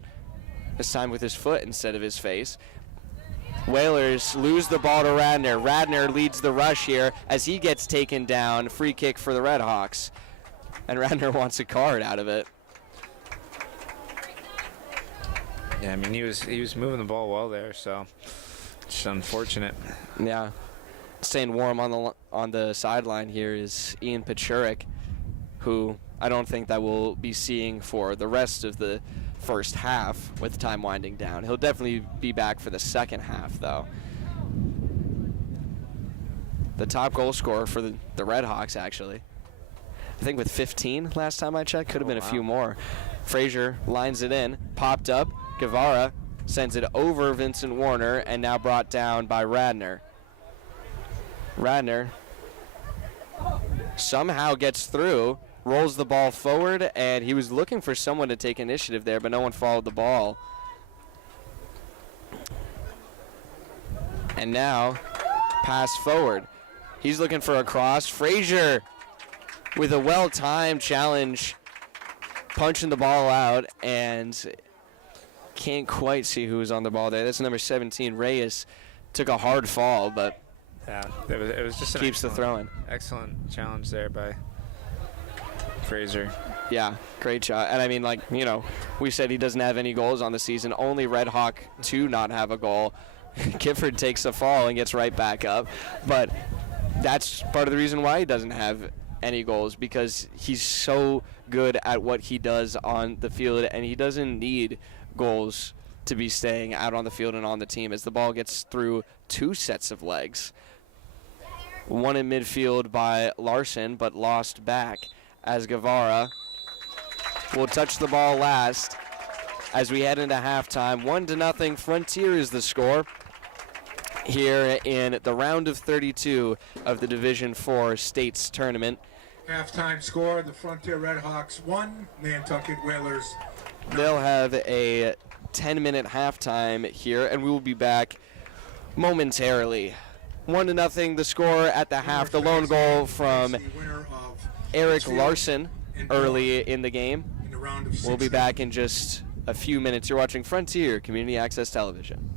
This time with his foot instead of his face. Whalers lose the ball to Radner. Radner leads the rush here as he gets taken down. Free kick for the Red Hawks. And Radner wants a card out of it. Yeah, I mean, he was moving the ball well there, so it's unfortunate. Yeah. Staying warm on the sideline here is Ian Pachurik, who I don't think that we'll be seeing for the rest of the first half with time winding down. He'll definitely be back for the second half, though. The top goal scorer for the Red Hawks, actually. I think with 15 last time I checked. Could have been a few more. Frazier lines it in, popped up. Guevara sends it over Vincent Warner, and now brought down by Radner. Radner somehow gets through, rolls the ball forward, and he was looking for someone to take initiative there, but no one followed the ball. And now, pass forward. He's looking for a cross. Frazier with a well-timed challenge, punching the ball out, and can't quite see who was on the ball there. That's number 17, Reyes. Took a hard fall, but yeah, it was just keeps the throw-in. Excellent challenge there by Frazier. Yeah, great shot. And I mean, like, you know, we said he doesn't have any goals on the season. Only Red Hawk to not have a goal. Gifford takes a fall and gets right back up. But that's part of the reason why he doesn't have any goals, because he's so good at what he does on the field, and he doesn't need goals to be staying out on the field and on the team as the ball gets through two sets of legs. One in midfield by Larson, but lost back as Guevara will touch the ball last as we head into halftime. 1-0 Frontier is the score here in the round of 32 of the Division IV States Tournament. Halftime score, the Frontier Red Hawks 1, Nantucket Whalers. They'll have a 10-minute halftime here, and we will be back momentarily. 1-0 the score at the half. The lone goal from Eric Larson early in the game. We'll be back in just a few minutes. You're watching Frontier Community Access Television.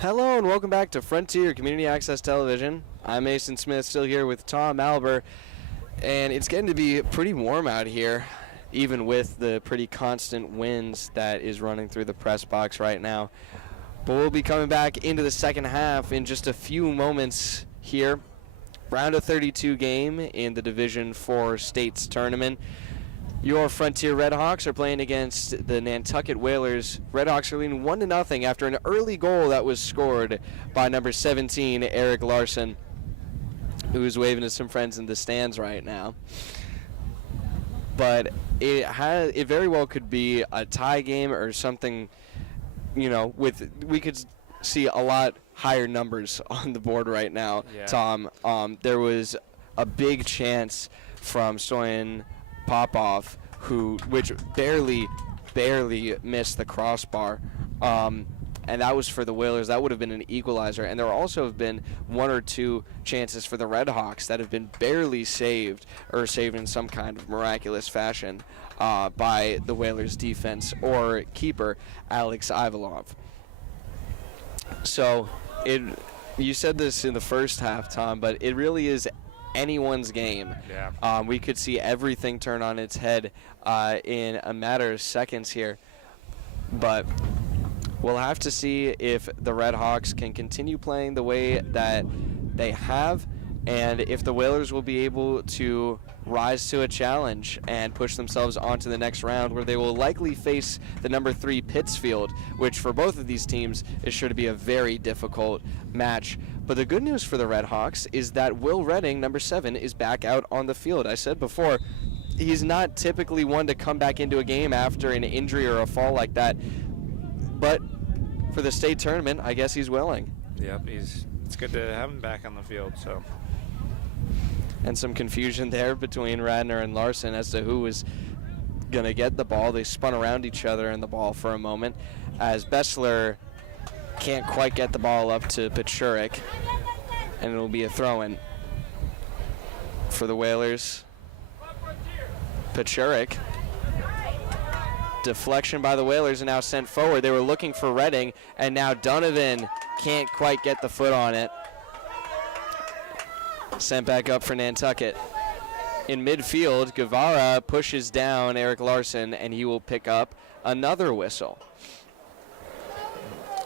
Hello and welcome back to Frontier Community Access Television. I'm Mason Smith, still here with Tom Alber, and it's getting to be pretty warm out here, even with the pretty constant winds that is running through the press box right now. But we'll be coming back into the second half in just a few moments here. Round of 32 game in the Division 4 States Tournament. Your Frontier Redhawks are playing against the Nantucket Whalers. Redhawks are leading 1-0 after an early goal that was scored by number 17, Eric Larson, who is waving to some friends in the stands right now. But it very well could be a tie game or something, we could see a lot higher numbers on the board right now, yeah. Tom. There was a big chance from Stoyan Popov, which barely missed the crossbar, and that was for the Whalers. That would have been an equalizer. And there also have been one or two chances for the Redhawks that have been barely saved, or saved in some kind of miraculous fashion by the Whalers defense or keeper Alex Ivalov. So you said this in the first half, Tom, but it really is anyone's game. Yeah. We could see everything turn on its head in a matter of seconds here. But we'll have to see if the Redhawks can continue playing the way that they have, and if the Whalers will be able to rise to a challenge and push themselves onto the next round, where they will likely face the number 3 Pittsfield, which for both of these teams is sure to be a very difficult match. But the good news for the Redhawks is that Will Redding, number 7, is back out on the field. I said before, he's not typically one to come back into a game after an injury or a fall like that, but for the state tournament, I guess he's willing. Yep, it's good to have him back on the field. So. And some confusion there between Radner and Larson as to who was going to get the ball. They spun around each other in the ball for a moment as Bessler can't quite get the ball up to Pachurik, and it'll be a throw-in for the Whalers. Pachurik. Deflection by the Whalers and now sent forward. They were looking for Redding, and now Donovan can't quite get the foot on it. Sent back up for Nantucket. In midfield, Guevara pushes down Eric Larson, and he will pick up another whistle.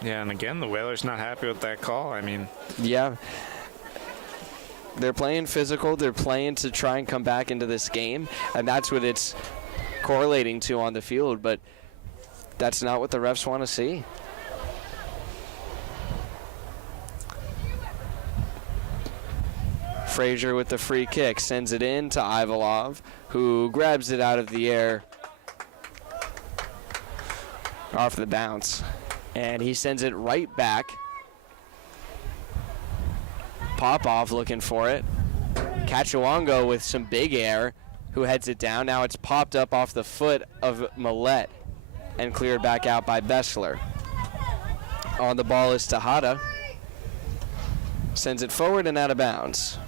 Yeah, and again, the Whalers not happy with that call. I mean, yeah. They're playing physical. They're playing to try and come back into this game, and that's what it's correlating to on the field, but that's not what the refs want to see. Frazier with the free kick sends it in to Ivalov, who grabs it out of the air off the bounce, and he sends it right back. Popov looking for it. Cachuango with some big air, who heads it down. Now it's popped up off the foot of Millette and cleared back out by Bessler. On the ball is Tejada. Sends it forward and out of bounds.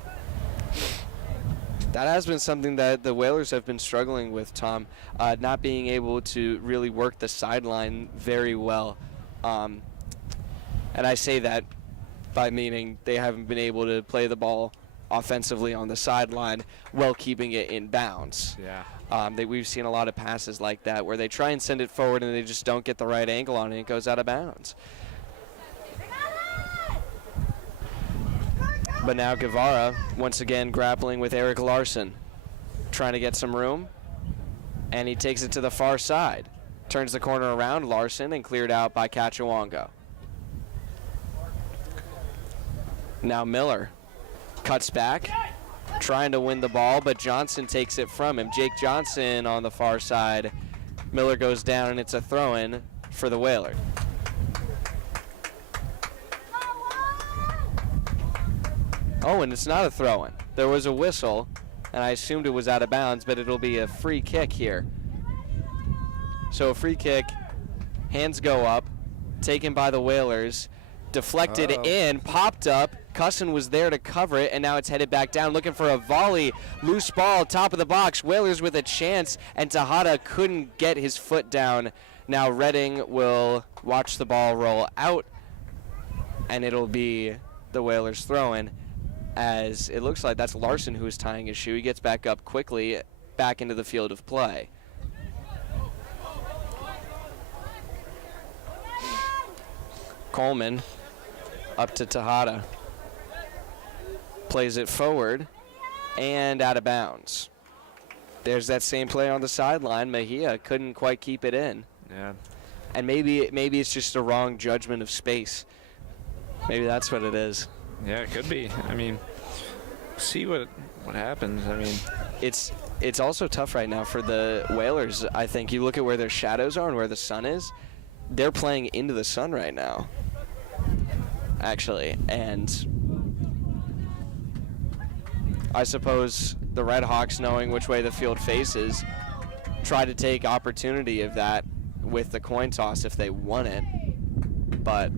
That has been something that the Whalers have been struggling with, Tom, not being able to really work the sideline very well. And I say that by meaning they haven't been able to play the ball offensively on the sideline while keeping it in bounds. yeah. We've seen a lot of passes like that where they try and send it forward and they just don't get the right angle on it and it goes out of bounds. But now Guevara, once again grappling with Eric Larson, trying to get some room, and he takes it to the far side. Turns the corner around Larson and cleared out by Cachuango. Now Miller cuts back, trying to win the ball, but Johnson takes it from him. Jake Johnson on the far side. Miller goes down, and it's a throw-in for the Whalers. Oh, and it's not a throw-in. There was a whistle, and I assumed it was out of bounds, but it'll be a free kick here. So a free kick, hands go up, taken by the Whalers, deflected in, popped up. Cusson was there to cover it, and now it's headed back down, looking for a volley. Loose ball, top of the box. Whalers with a chance, and Tejada couldn't get his foot down. Now Redding will watch the ball roll out and it'll be the Whalers throwing, as it looks like that's Larson who is tying his shoe. He gets back up quickly, back into the field of play. Coleman up to Tejada. Plays it forward and out of bounds. There's that same play on the sideline. Mejia couldn't quite keep it in. Yeah. And maybe it's just a wrong judgment of space. Maybe that's what it is. Yeah, it could be. I mean, see what happens. I mean, it's also tough right now for the Whalers. I think you look at where their shadows are and where the sun is. They're playing into the sun right now, actually. And I suppose the Red Hawks, knowing which way the field faces, try to take opportunity of that with the coin toss if they won it. But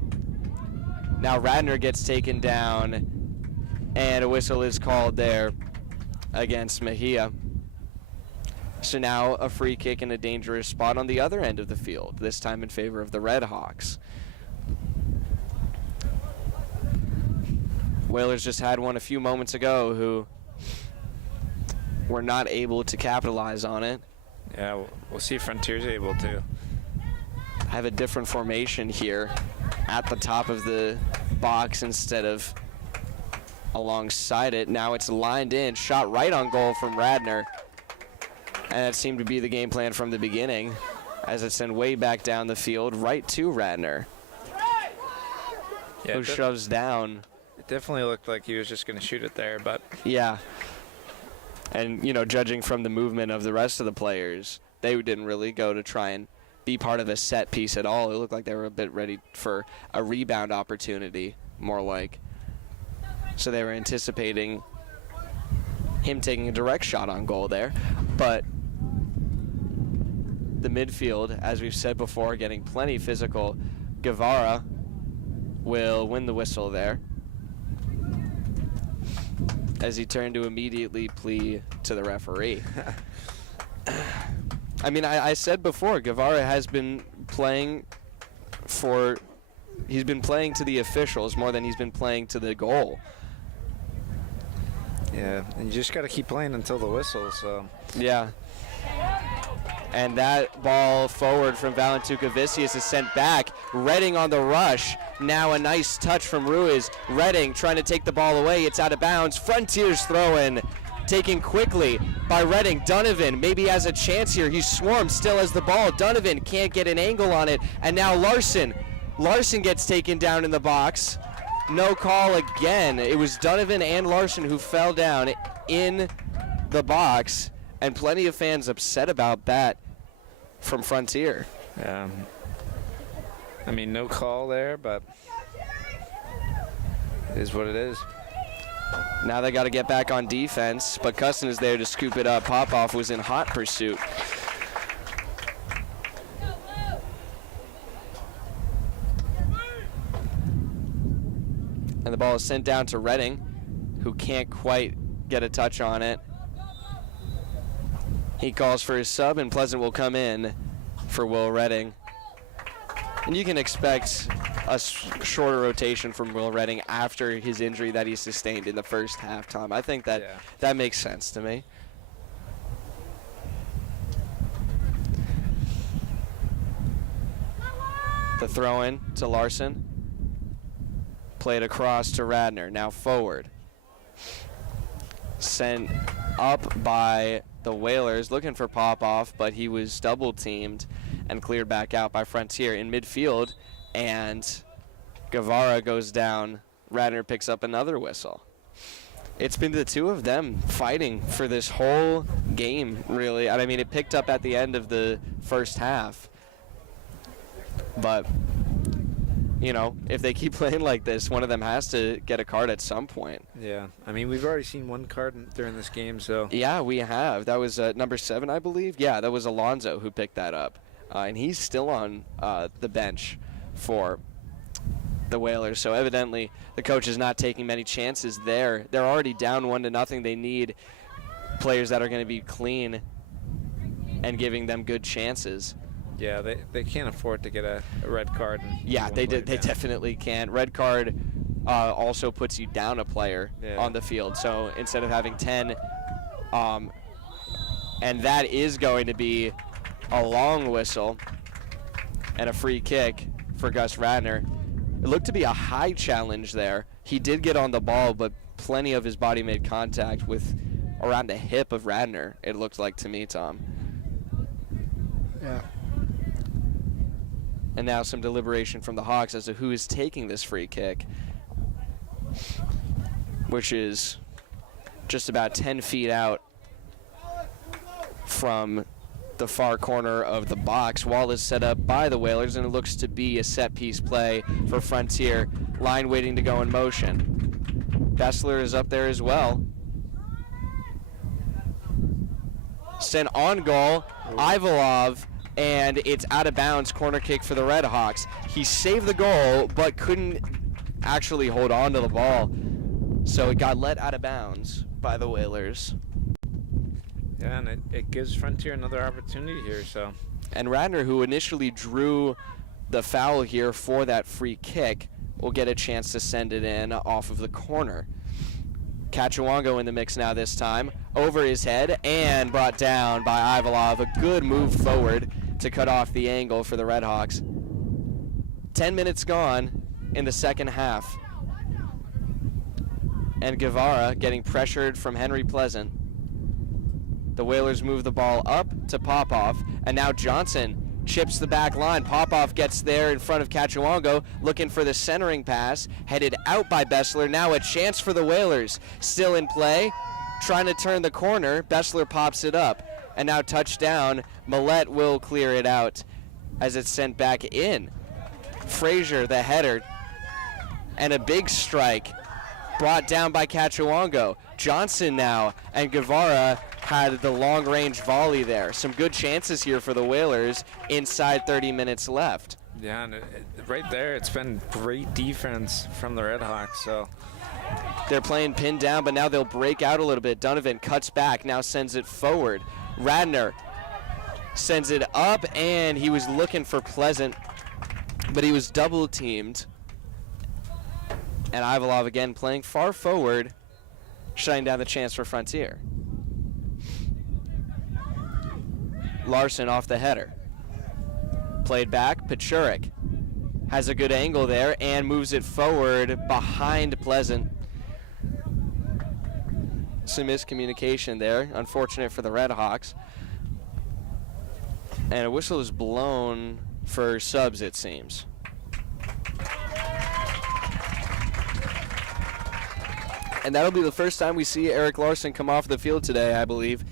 now Radnor gets taken down, and a whistle is called there against Mejia. So now a free kick in a dangerous spot on the other end of the field, this time in favor of the Red Hawks. Whalers just had one a few moments ago who were not able to capitalize on it. Yeah, we'll see if Frontier's able to. Have a different formation here at the top of the box instead of alongside it. Now it's lined in, shot right on goal from Radnor. And that seemed to be the game plan from the beginning, as it's sent way back down the field, right to Radnor, Yeah, who shoves down. It definitely looked like he was just going to shoot it there, but Yeah. And, you know, judging from the movement of the rest of the players, they didn't really go to try and be part of a set piece at all. It looked like they were a bit ready for a rebound opportunity, more like. So they were anticipating him taking a direct shot on goal there. But the midfield, as we've said before, getting plenty physical. Guevara will win the whistle there, as he turned to immediately plea to the referee. I mean, I said before, Guevara has been playing he's been playing to the officials more than he's been playing to the goal. yeah, and you just got to keep playing until the whistle, so. Yeah. And that ball forward from Valentuka-Vicius is sent back. Redding on the rush. Now a nice touch from Ruiz. Redding trying to take the ball away. It's out of bounds. Frontiers throw-in. Taken quickly by Redding. Donovan maybe has a chance here. He's swarmed, still has the ball. Donovan can't get an angle on it. And now Larson. Larson gets taken down in the box. No call again. It was Donovan and Larson who fell down in the box. And plenty of fans upset about that from Frontier. I mean, no call there, but it is what it is. Now they got to get back on defense, but Custon is there to scoop it up. Popoff was in hot pursuit. And the ball is sent down to Redding, who can't quite get a touch on it. He calls for his sub, and Pleasant will come in for Will Redding. And you can expect a shorter rotation from Will Redding after his injury that he sustained in the first half, Tom. I think that makes sense to me. The throw-in to Larson. Played across to Radnor. Now forward. Sent up by the Whalers, looking for Popoff, but he was double-teamed and cleared back out by Frontier in midfield, and Guevara goes down. Radnor picks up another whistle. It's been the two of them fighting for this whole game, really. I mean, it picked up at the end of the first half, but you know, if they keep playing like this, one of them has to get a card at some point. Yeah, I mean, we've already seen one card during this game, so. Yeah, we have. That was number 7, I believe. Yeah, that was Alonzo who picked that up. And he's still on the bench for the Whalers. So evidently the coach is not taking many chances there. They're already down 1-0. They need players that are going to be clean and giving them good chances. Yeah, they can't afford to get a red card. And Yeah, they down. definitely can't. Red card also puts you down a player on the field. So instead of having 10, and that is going to be a long whistle and a free kick for Gus Radner. It looked to be a high challenge there. He did get on the ball, but plenty of his body made contact with around the hip of Radner, it looked like to me, Tom. Yeah. And now some deliberation from the Hawks as to who is taking this free kick, which is just about 10 feet out from the far corner of the box. Wall is set up by the Whalers, and it looks to be a set-piece play for Frontier. Line waiting to go in motion. Bessler is up there as well. Sent on goal, Ivalov, and it's out of bounds, corner kick for the Red Hawks. He saved the goal, but couldn't actually hold on to the ball, so it got let out of bounds by the Whalers. Yeah, and it gives Frontier another opportunity here. So. And Radner, who initially drew the foul here for that free kick, will get a chance to send it in off of the corner. Cachuango in the mix now this time. Over his head and brought down by Ivalov. A good move forward to cut off the angle for the Red Hawks. 10 minutes gone in the second half. And Guevara getting pressured from Henry Pleasant. The Whalers move the ball up to Popov, and now Johnson chips the back line. Popov gets there in front of Cachuango, looking for the centering pass, headed out by Bessler. Now a chance for the Whalers, still in play, trying to turn the corner. Bessler pops it up, and now touchdown. Millette will clear it out as it's sent back in. Frazier, the header, and a big strike brought down by Cachuango. Johnson now, and Guevara had the long-range volley there. Some good chances here for the Whalers inside 30 minutes left. Yeah, and right there, it's been great defense from the Red Hawks. So they're playing pinned down, but now they'll break out a little bit. Donovan cuts back, now sends it forward. Radner sends it up, and he was looking for Pleasant, but he was double-teamed. And Ivalov again playing far forward, shutting down the chance for Frontier. Larson off the header. Played back, Pachurik has a good angle there and moves it forward behind Pleasant. Some miscommunication there, unfortunate for the Red Hawks. And a whistle is blown for subs, it seems. And that'll be the first time we see Eric Larson come off the field today, I believe.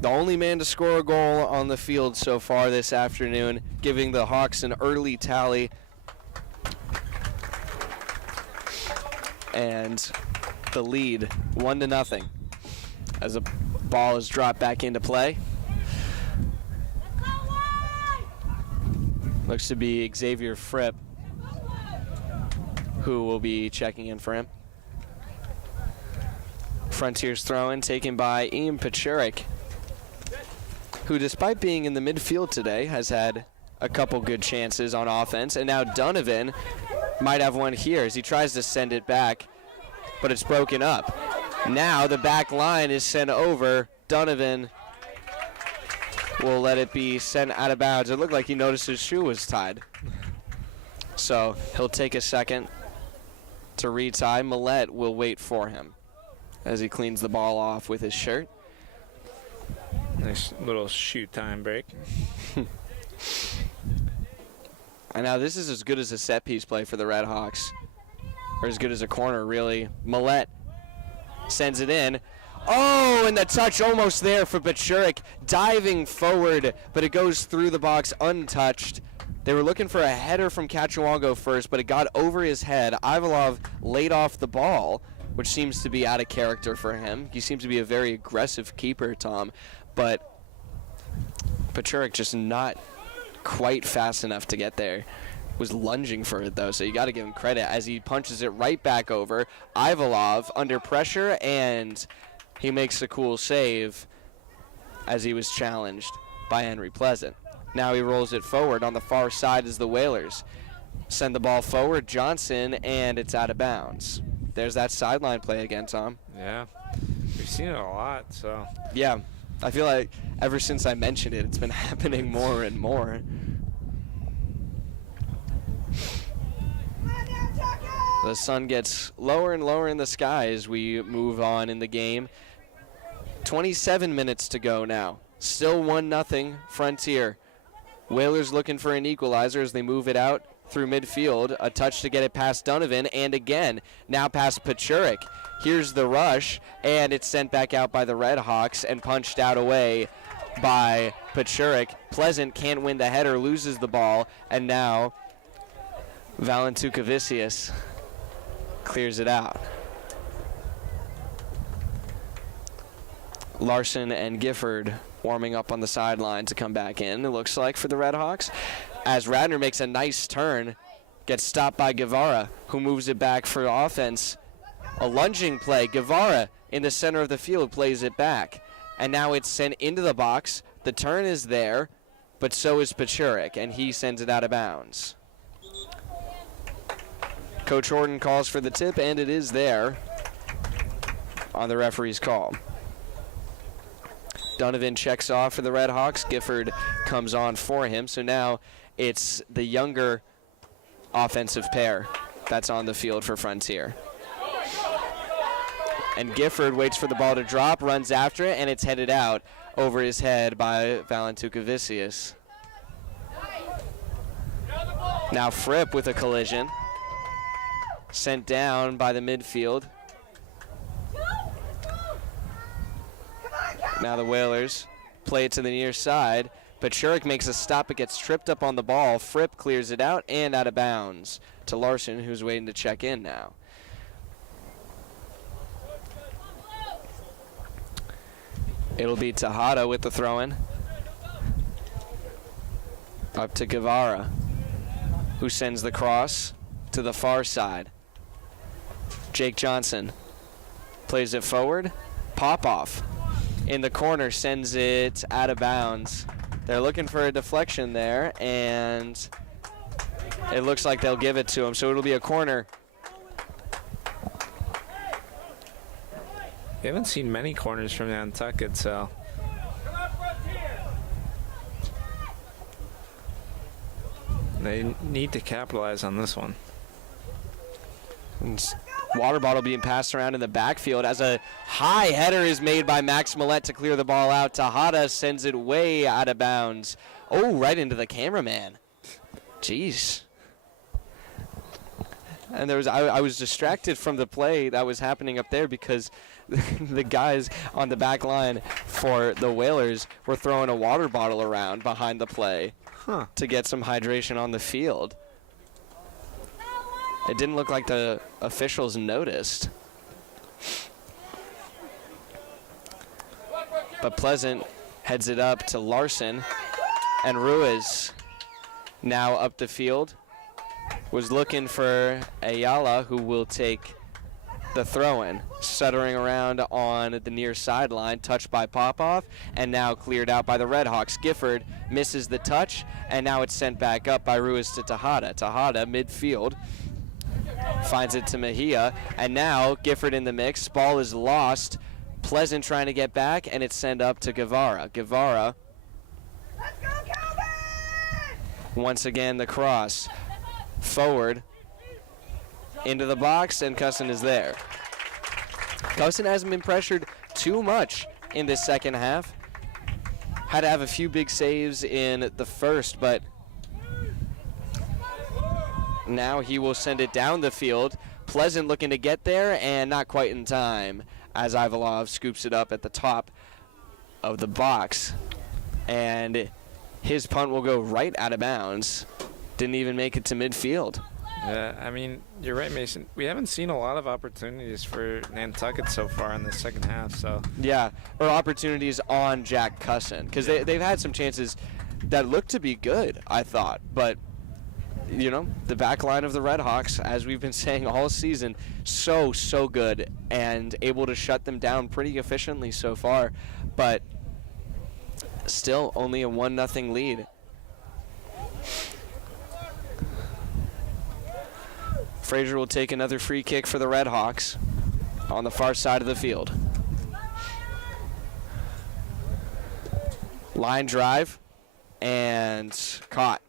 The only man to score a goal on the field so far this afternoon, giving the Hawks an early tally. And the lead, 1-0, as a ball is dropped back into play. Looks to be Xavier Fripp who will be checking in for him. Frontier's throw-in taken by Ian Pachurik, who, despite being in the midfield today, has had a couple good chances on offense. And now Donovan might have one here as he tries to send it back, but it's broken up. Now the back line is sent over. Donovan will let it be sent out of bounds. It looked like he noticed his shoe was tied. So he'll take a second to retie. Millette will wait for him as he cleans the ball off with his shirt. Nice little shoot time break. And now this is as good as a set-piece play for the Red Hawks, or as good as a corner, really. Millette sends it in. Oh, and the touch almost there for Pachurik, diving forward, but it goes through the box untouched. They were looking for a header from Cachuango first, but it got over his head. Ivalov laid off the ball, which seems to be out of character for him. He seems to be a very aggressive keeper, Tom, but Pachurik just not quite fast enough to get there. Was lunging for it, though, so you got to give him credit as he punches it right back over. Ivalov under pressure, and he makes a cool save as he was challenged by Henry Pleasant. Now he rolls it forward. On the far side is the Whalers. Send the ball forward, Johnson, and it's out of bounds. There's that sideline play again, Tom. Yeah, we've seen it a lot, so. Yeah, I feel like ever since I mentioned it, it's been happening more and more. The sun gets lower and lower in the sky as we move on in the game. 27 minutes to go now. Still 1-0 Frontier. Whalers looking for an equalizer as they move it out through midfield. A touch to get it past Donovan, and again, now past Pachurik. Here's the rush, and it's sent back out by the Red Hawks and punched out away by Pachurik. Pleasant can't win the header, loses the ball, and now Valentukavicius clears it out. Larson and Gifford warming up on the sideline to come back in, it looks like, for the Red Hawks. As Radner makes a nice turn, gets stopped by Guevara, who moves it back for offense. A lunging play. Guevara in the center of the field plays it back. And now it's sent into the box. The turn is there, but so is Pachurik, and he sends it out of bounds. Coach Horton calls for the tip, and it is there on the referee's call. Donovan checks off for the Red Hawks. Gifford comes on for him. So now it's the younger offensive pair that's on the field for Frontier. And Gifford waits for the ball to drop, runs after it, and it's headed out over his head by Valentukavicius. Now Fripp with a collision. Sent down by the midfield. Now the Whalers play it to the near side. Pachurik makes a stop, but gets tripped up on the ball. Fripp clears it out and out of bounds to Larson, who's waiting to check in now. It'll be Tejada with the throw-in. Up to Guevara, who sends the cross to the far side. Jake Johnson plays it forward. Popoff in the corner sends it out of bounds. They're looking for a deflection there, and it looks like they'll give it to him, so it'll be a corner. We haven't seen many corners from Nantucket, so. They need to capitalize on this one. And water bottle being passed around in the backfield as a high header is made by Max Millette to clear the ball out. Tejada sends it way out of bounds. Oh, right into the cameraman. Jeez. And I was distracted from the play that was happening up there because the guys on the back line for the Whalers were throwing a water bottle around behind the play to get some hydration on the field. It didn't look like the officials noticed. But Pleasant heads it up to Larson, and Ruiz now up the field. Was looking for Ayala, who will take the throw-in. Stuttering around on the near sideline, touched by Popoff, and now cleared out by the Red Hawks. Gifford misses the touch, and now it's sent back up by Ruiz to Tejada. Tejada, midfield, finds it to Mejia, and now Gifford in the mix. Ball is lost. Pleasant trying to get back, and it's sent up to Guevara. Guevara, once again the cross. Forward into the box, and Cusson is there. Cusson hasn't been pressured too much in this second half. Had to have a few big saves in the first, but now he will send it down the field. Pleasant looking to get there, and not quite in time as Ivalov scoops it up at the top of the box. And his punt will go right out of bounds. Didn't even make it to midfield. Yeah, I mean, you're right, Mason. We haven't seen a lot of opportunities for Nantucket so far in the second half, so. Yeah, or opportunities on Jack Cusson, because they've had some chances that looked to be good, I thought. But, you know, the back line of the Red Hawks, as we've been saying all season, so good and able to shut them down pretty efficiently so far. But still only a 1-0 lead Frazier will take another free kick for the Red Hawks on the far side of the field. Line drive and caught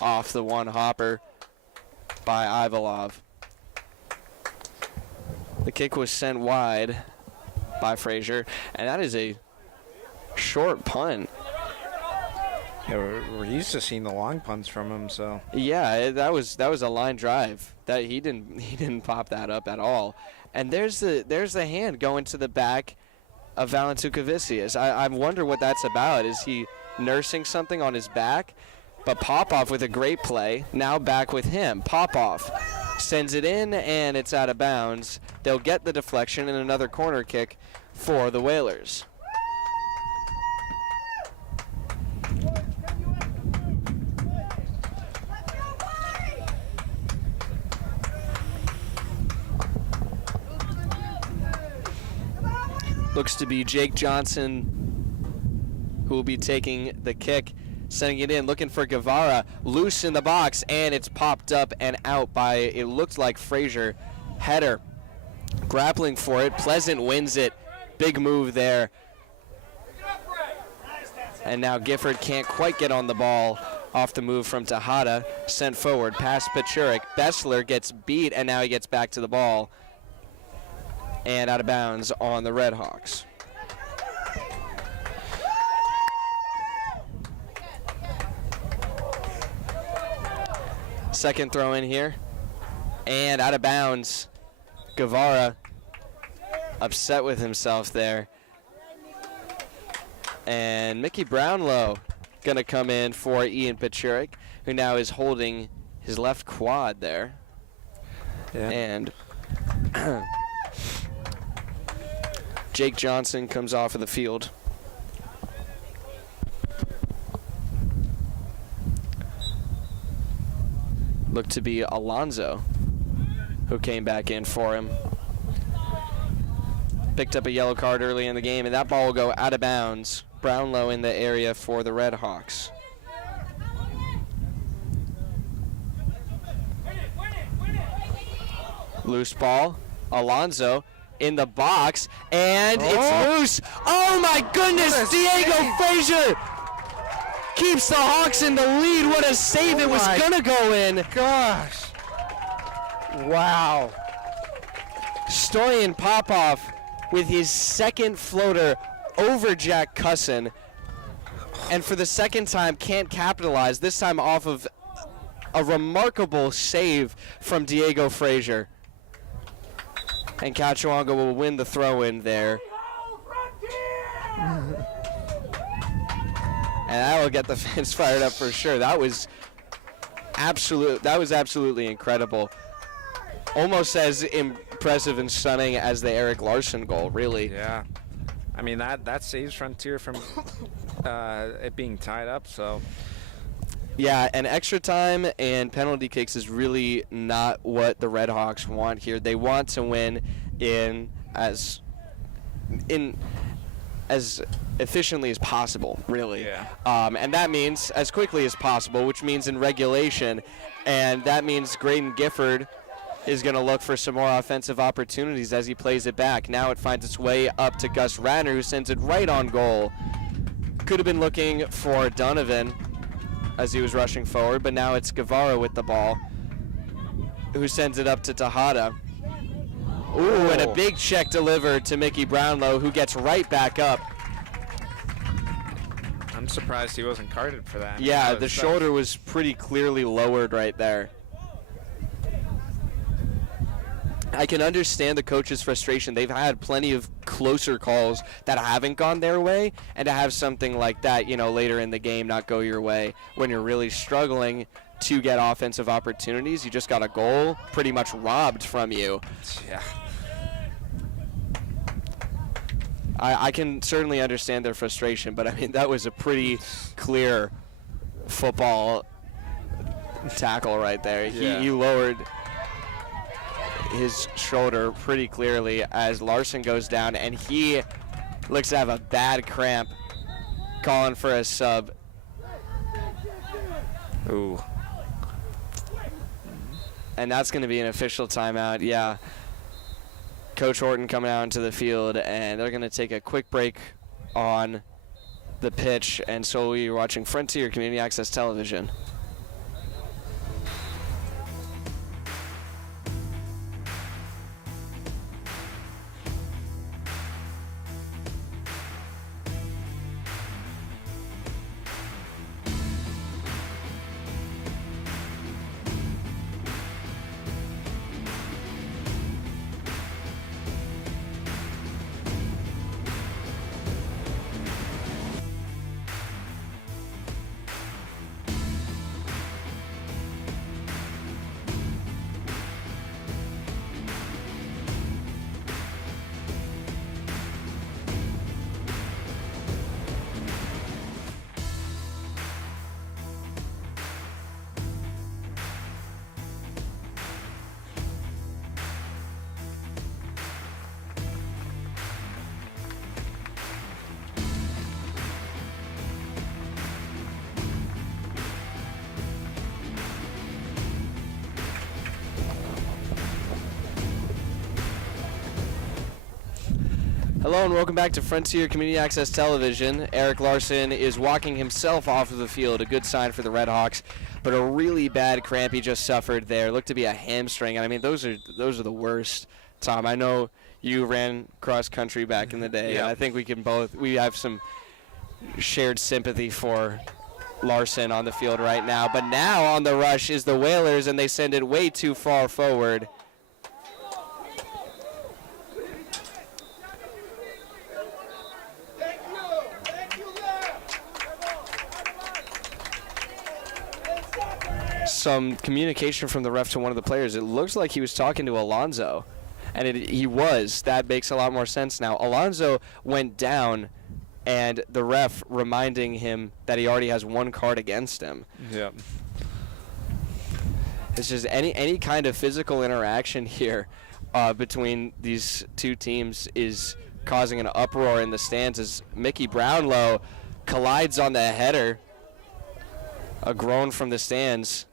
off the one hopper by Ivalov. The kick was sent wide by Frazier, and that is a short punt. Yeah, we're used to seeing the long punts from him, so. Yeah, that was a line drive. That he didn't pop that up at all. And there's the hand going to the back of Valentukavicius. I wonder what that's about. Is he nursing something on his back? But Popov with a great play. Now back with him. Popov sends it in, and it's out of bounds. They'll get the deflection and another corner kick for the Whalers. Looks to be Jake Johnson who will be taking the kick, sending it in, looking for Guevara, loose in the box, and it's popped up and out by, it looked like Frazier. Header, grappling for it. Pleasant wins it. Big move there. And now Gifford can't quite get on the ball off the move from Tejada. Sent forward, past Pachurik. Bessler gets beat, and now he gets back to the ball. And out of bounds on the Red Hawks. Second throw in here. And out of bounds. Guevara upset with himself there. And Mickey Brownlow going to come in for Ian Pachurik, who now is holding his left quad there. Yeah. And Jake Johnson comes off of the field. Looked to be Alonzo who came back in for him. Picked up a yellow card early in the game, and that ball will go out of bounds. Brownlow in the area for the Red Hawks. Loose ball. Alonzo in the box, and it's loose. Oh my goodness, Diego Frazier keeps the Hawks in the lead. What a save. It was gonna go in. Gosh. Wow. Stoyan Popov with his second floater over Jack Cusson, and for the second time can't capitalize, this time off of a remarkable save from Diego Frazier. And Cachuanga will win the throw-in there. And that will get the fans fired up for sure. That was absolutely incredible. Almost as impressive and stunning as the Eric Larson goal, really. Yeah. I mean, that saves Frontier from it being tied up, so. Yeah, and extra time and penalty kicks is really not what the Red Hawks want here. They want to win as efficiently as possible, really. Yeah. And that means as quickly as possible, which means in regulation. And that means Graydon Gifford is going to look for some more offensive opportunities as he plays it back. Now it finds its way up to Gus Radner, who sends it right on goal. Could have been looking for Donovan as he was rushing forward, but now it's Guevara with the ball, who sends it up to Tejada. Ooh, and a big check delivered to Mickey Brownlow, who gets right back up. I'm surprised he wasn't carded for that. Yeah, the shoulder was pretty clearly lowered right there. I can understand the coach's frustration. They've had plenty of closer calls that haven't gone their way, and to have something like that, later in the game not go your way when you're really struggling to get offensive opportunities. You just got a goal pretty much robbed from you. Yeah. I can certainly understand their frustration, but I mean, that was a pretty clear football tackle right there. Yeah. He lowered his shoulder pretty clearly as Larson goes down, and he looks to have a bad cramp, calling for a sub. Ooh. And that's going to be an official timeout, yeah. Coach Horton coming out into the field, and they're going to take a quick break on the pitch, and so you're watching Frontier Community Access Television. Hello and welcome back to Frontier Community Access Television. Eric Larson is walking himself off of the field, a good sign for the Red Hawks, but a really bad cramp he just suffered there. Looked to be a hamstring, and I mean those are the worst. Tom, I know you ran cross country back in the day, and I think we have some shared sympathy for Larson on the field right now. But now on the rush is the Whalers, and they send it way too far forward. Some communication from the ref to one of the players. It looks like he was talking to Alonzo, and he was. That makes a lot more sense now. Alonzo went down, and the ref reminding him that he already has one card against him. Yep. It's just any kind of physical interaction here between these two teams is causing an uproar in the stands as Mickey Brownlow collides on the header. A groan from the stands.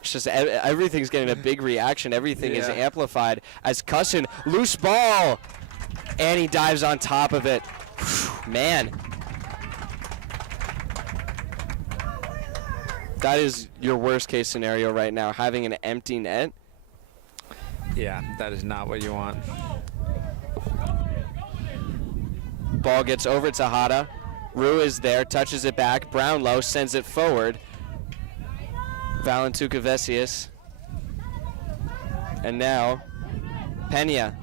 It's just everything's getting a big reaction. Everything is amplified as Cusson, loose ball, and he dives on top of it. Man. That is your worst case scenario right now, having an empty net. Yeah, that is not what you want. Ball gets over to Hada. Rue is there, touches it back. Brownlow sends it forward. Valentuka Vesius. And now, Pena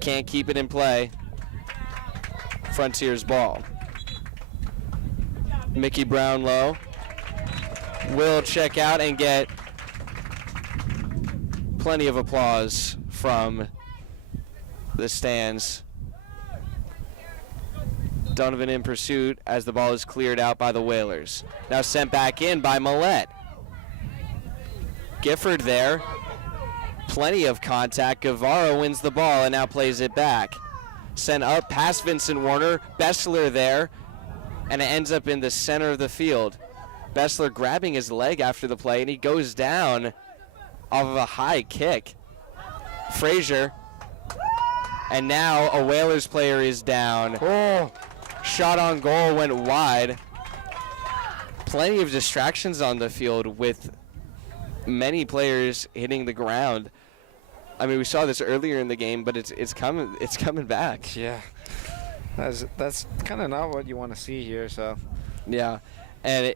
can't keep it in play. Frontier's ball. Mickey Brownlow will check out and get plenty of applause from the stands. Donovan in pursuit as the ball is cleared out by the Whalers. Now sent back in by Millette. Gifford there. Plenty of contact. Guevara wins the ball and now plays it back. Sent up past Vincent Warner. Bessler there. And it ends up in the center of the field. Bessler grabbing his leg after the play, and he goes down off of a high kick. Frazier. And now a Whalers player is down. Oh. Shot on goal went wide. Plenty of distractions on the field with many players hitting the ground. I mean, we saw this earlier in the game, but it's coming back. Yeah, that's kind of not what you want to see here. So yeah, and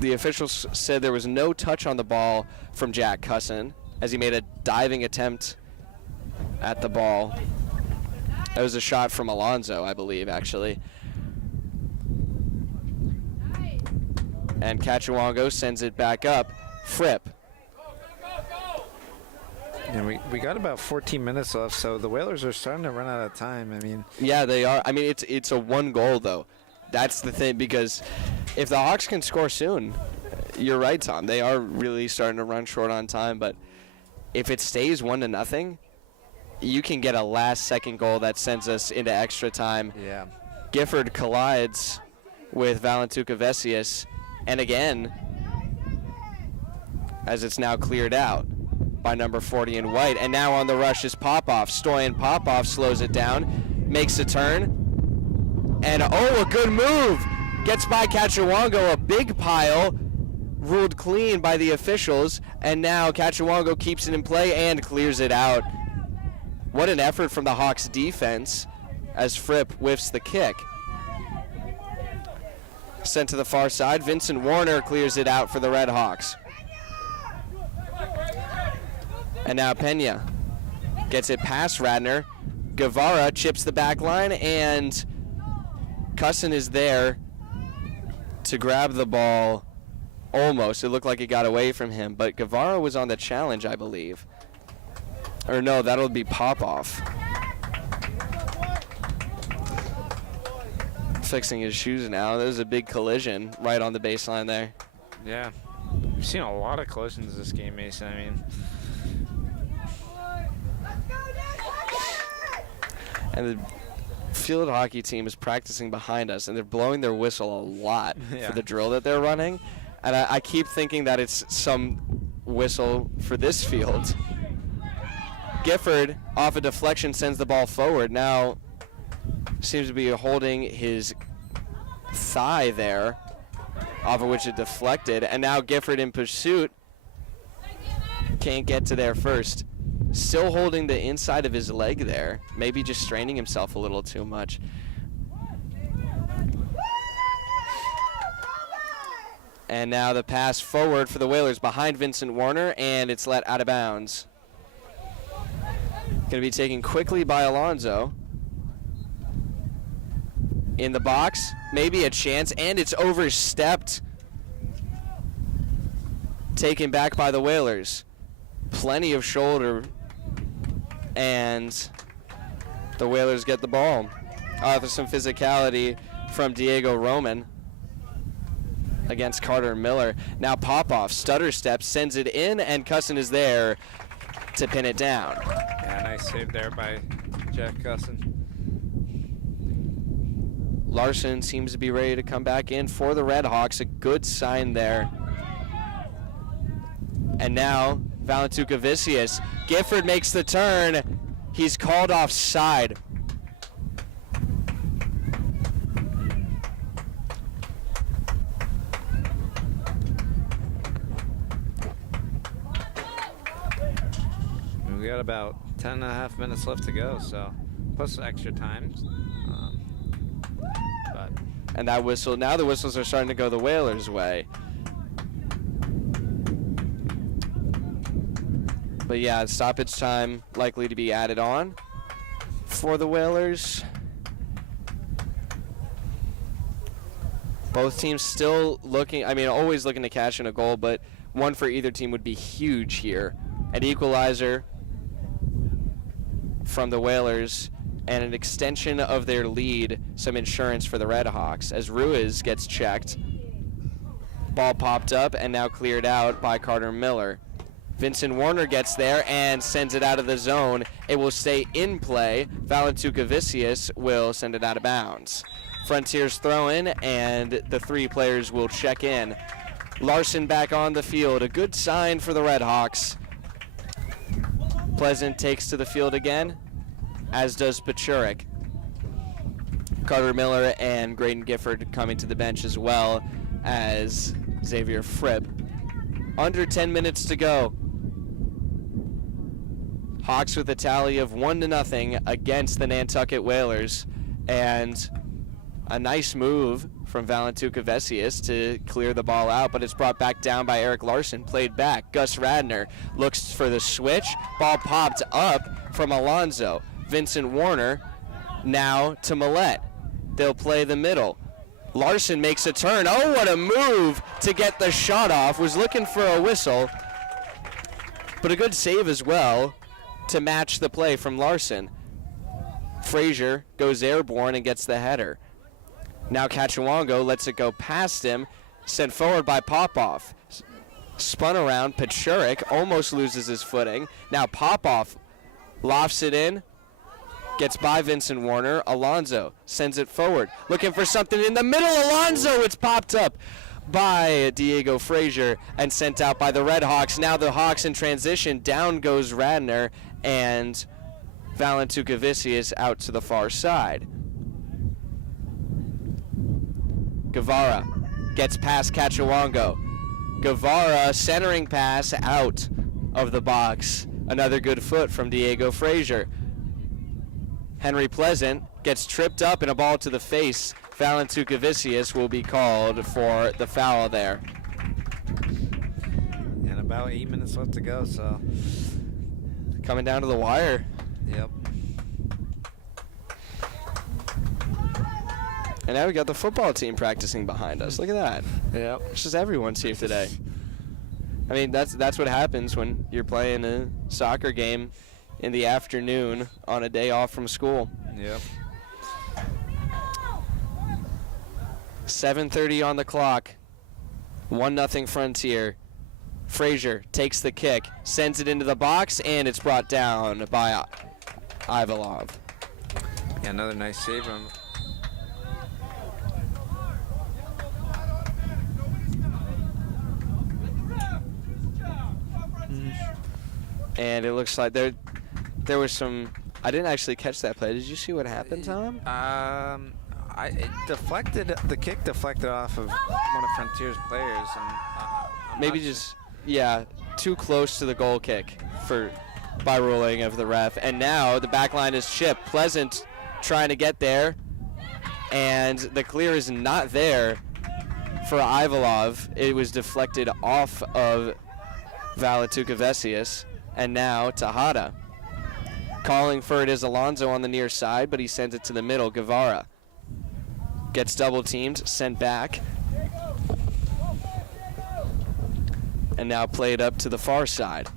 the officials said there was no touch on the ball from Jack Cusson as he made a diving attempt at the ball. That was a shot from Alonzo, I believe, actually. And Cachuango sends it back up. Fripp. And we got about 14 minutes left, so the Whalers are starting to run out of time. I mean, yeah, they are. I mean, it's a one goal though. That's the thing, because if the Hawks can score soon, you're right, Tom. They are really starting to run short on time. But if it stays 1-0, you can get a last-second goal that sends us into extra time. yeah. Gifford collides with Valentuka Vesius, and again, as it's now cleared out by number 40 in white. And now on the rush is Popov. Stoyan Popov slows it down, makes a turn, and a good move. Gets by Kachawango, a big pile, ruled clean by the officials, and now Kachawango keeps it in play and clears it out. What an effort from the Hawks defense as Fripp whiffs the kick. Sent to the far side, Vincent Warner clears it out for the Red Hawks. And now Pena gets it past Radner. Guevara chips the back line, and Cusson is there to grab the ball almost. It looked like it got away from him, but Guevara was on the challenge, I believe. Or no, that'll be Popov. Fixing his shoes now. There's a big collision right on the baseline there. Yeah. We've seen a lot of collisions this game, Mason. I mean, and the field hockey team is practicing behind us, and they're blowing their whistle a lot for the drill that they're running. And I keep thinking that it's some whistle for this field. Gifford, off a deflection, sends the ball forward. Now seems to be holding his thigh there, off of which it deflected. And now Gifford in pursuit. Can't get to there first. Still holding the inside of his leg there. Maybe just straining himself a little too much. And now the pass forward for the Whalers behind Vincent Warner, and it's let out of bounds. Going to be taken quickly by Alonso. In the box, maybe a chance, and it's overstepped. Taken back by the Whalers. Plenty of shoulder, and the Whalers get the ball. There's some physicality from Diego Roman against Carter Miller. Now Popov stutter steps, sends it in, and Cusson is there to pin it down. yeah, nice save there by Jack Cusson. Larson seems to be ready to come back in for the Red Hawks. A good sign there. And now Valentukavicius. Gifford makes the turn. He's called offside. We got about 10.5 minutes left to go, so plus extra time. And that whistle, now the whistles are starting to go the Whalers' way. But yeah, stoppage time likely to be added on for the Whalers. Both teams still looking, always looking to cash in a goal, but one for either team would be huge here. An equalizer from the Whalers and an extension of their lead, some insurance for the Red Hawks as Ruiz gets checked. Ball popped up and now cleared out by Carter Miller. Vincent Warner gets there and sends it out of the zone. It will stay in play. Valentukavicius will send it out of bounds. Frontiers throw in, and the three players will check in. Larson back on the field. A good sign for the Red Hawks. Pleasant takes to the field again, as does Pachurik. Carter Miller and Graydon Gifford coming to the bench as well as Xavier Fripp. Under 10 minutes to go. Hawks with a tally of 1-0 against the Nantucket Whalers, and a nice move from Valentukavicius to clear the ball out, but it's brought back down by Eric Larson. Played back. Gus Radner looks for the switch. Ball popped up from Alonso. Vincent Warner now to Millette. They'll play the middle. Larson makes a turn. Oh, what a move to get the shot off. Was looking for a whistle, but a good save as well to match the play from Larson. Frazier goes airborne and gets the header. Now Kachawango lets it go past him, sent forward by Popov. Spun around, Pachurik almost loses his footing. Now Popov lofts it in, gets by Vincent Warner. Alonso sends it forward, looking for something in the middle. Alonso, it's popped up by Diego Frazier and sent out by the Red Hawks. Now the Hawks in transition. Down goes Radner, and Valentukavicius out to the far side. Guevara gets past Kachawango. Guevara centering pass out of the box. Another good foot from Diego Frazier. Henry Pleasant gets tripped up in a ball to the face. Valentukavicius will be called for the foul there. And about 8 minutes left to go, so. Coming down to the wire. Yep. And now we got the football team practicing behind us. Look at that. Yep. It's just everyone's here today. I mean, that's what happens when you're playing a soccer game in the afternoon on a day off from school. Yep. 7:30 on the clock. 1-0 Frontier. Frazier takes the kick, sends it into the box, and it's brought down by Ivalov. Yeah, another nice save from. And it looks like there was some. I didn't actually catch that play. Did you see what happened, Tom? It deflected. The kick deflected off of one of Frontier's players, and Maybe just too close to the goal kick by ruling of the ref. And now the back line is chipped. Pleasant trying to get there, and the clear is not there for Ivalov. It was deflected off of Valentukavicius, and now Tejada. Calling for it is Alonso on the near side, but he sends it to the middle. Guevara gets double teamed, sent back, and now played up to the far side.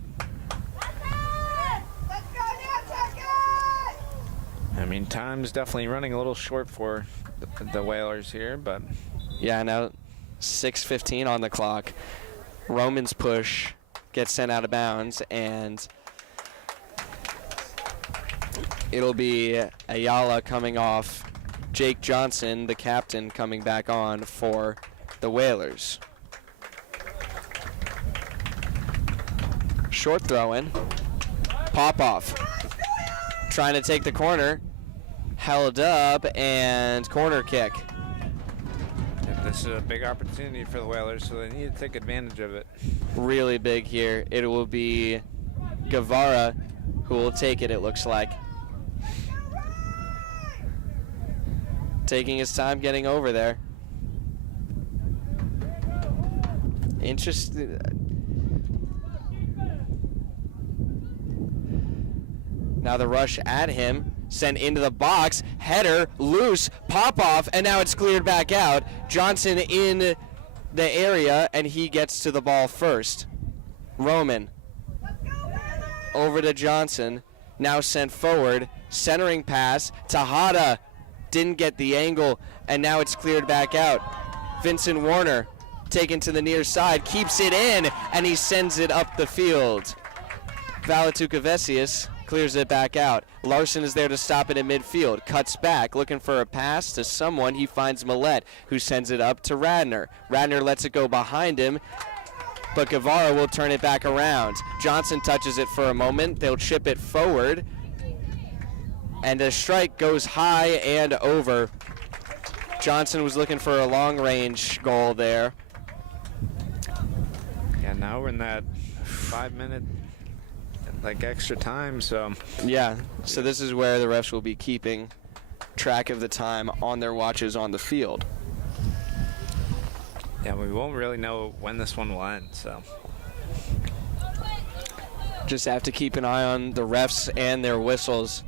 I mean, time's definitely running a little short for the Whalers here, but Yeah, now 6:15 on the clock. Roman's push gets sent out of bounds, and it'll be Ayala coming off. Jake Johnson, the captain, coming back on for the Whalers. Short throw in. Popoff trying to take the corner. Held up, and corner kick. this is a big opportunity for the Whalers, so they need to take advantage of it. Really big here. It will be Guevara who will take it, it looks like. Taking his time getting over there. Interesting. Now the rush at him, sent into the box, header, loose, pop off, and now it's cleared back out. Johnson in the area, and he gets to the ball first. Roman over to Johnson, now sent forward, centering pass, Tejada didn't get the angle, and now it's cleared back out. Vincent Warner taken to the near side, keeps it in, and he sends it up the field. Valentukavicius clears it back out. Larson is there to stop it in midfield. Cuts back, looking for a pass to someone. He finds Millette, who sends it up to Radner. Radner lets it go behind him, but Guevara will turn it back around. Johnson touches it for a moment. They'll chip it forward, and a strike goes high and over. Johnson was looking for a long-range goal there. Yeah, now we're in that 5-minute extra time, so Yeah, so this is where the refs will be keeping track of the time on their watches on the field. yeah, we won't really know when this one will end, so Just have to keep an eye on the refs and their whistles.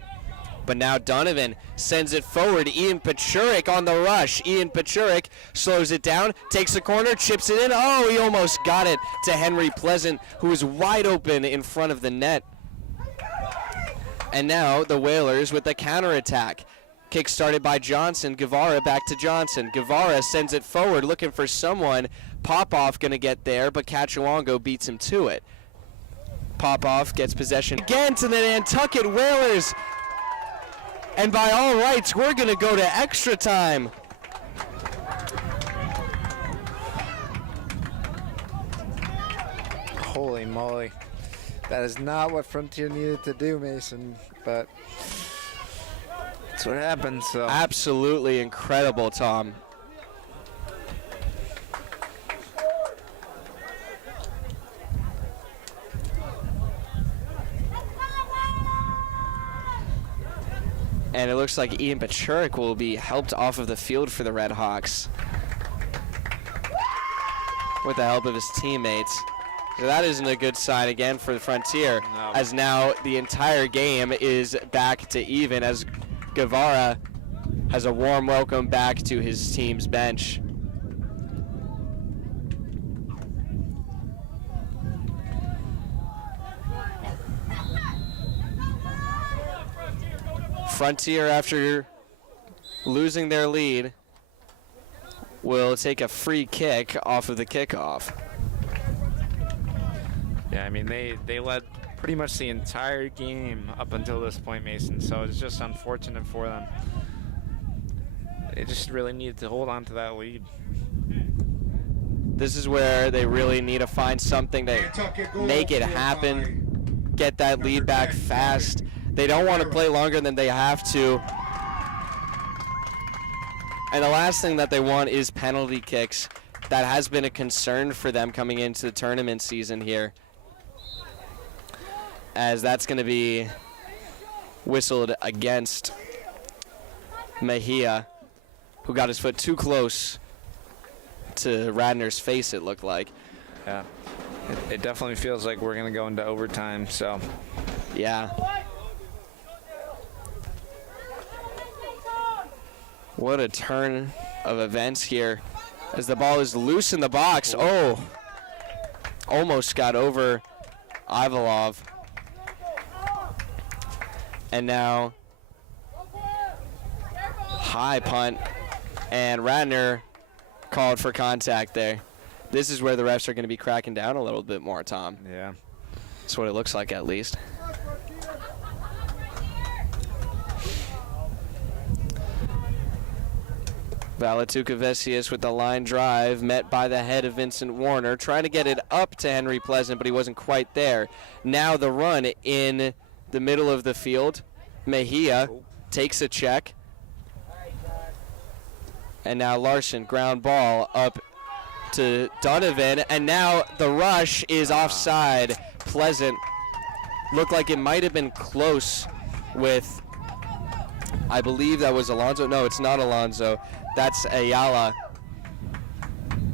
But now Donovan sends it forward. Ian Pachurik on the rush. Ian Pachurik slows it down, takes the corner, chips it in. Oh, he almost got it to Henry Pleasant, who is wide open in front of the net. And now the Whalers with the counterattack. Kick started by Johnson. Guevara back to Johnson. Guevara sends it forward, looking for someone. Popoff going to get there, but Kachawango beats him to it. Popoff gets possession again to the Nantucket Whalers. And by all rights, we're going to go to extra time. Holy moly. That is not what Frontier needed to do, Mason, but that's what happens. So. Absolutely incredible, Tom. And it looks like Ian Pachurik will be helped off of the field for the Red Hawks with the help of his teammates. So that isn't a good sign again for the Frontier, No. as now the entire game is back to even, as Guevara has a warm welcome back to his team's bench. Frontier, after losing their lead, will take a free kick off of the kickoff. Yeah, I mean, they led pretty much the entire game up until this point, Mason, so it's just unfortunate for them. They just really needed to hold on to that lead. This is where they really need to find something to make it happen, get that lead back fast. They don't want to play longer than they have to. And the last thing that they want is penalty kicks. That has been a concern for them coming into the tournament season here, as that's going to be whistled against Mejia, who got his foot too close to Radner's face, it looked like. Yeah, it definitely feels like we're going to go into overtime, so. Yeah. What a turn of events here as the ball is loose in the box. Oh, almost got over Ivalov. And now high punt, and Radner called for contact there. This is where the refs are going to be cracking down a little bit more, Tom. Yeah. That's what it looks like, at least. Valatukavesius with the line drive, met by the head of Vincent Warner, trying to get it up to Henry Pleasant, but he wasn't quite there. Now the run in the middle of the field. Mejia takes a check. And now Larson, ground ball up to Donovan, and now the rush is offside. Pleasant looked like it might have been close with, I believe that was Alonso. No, it's not Alonso. That's Ayala,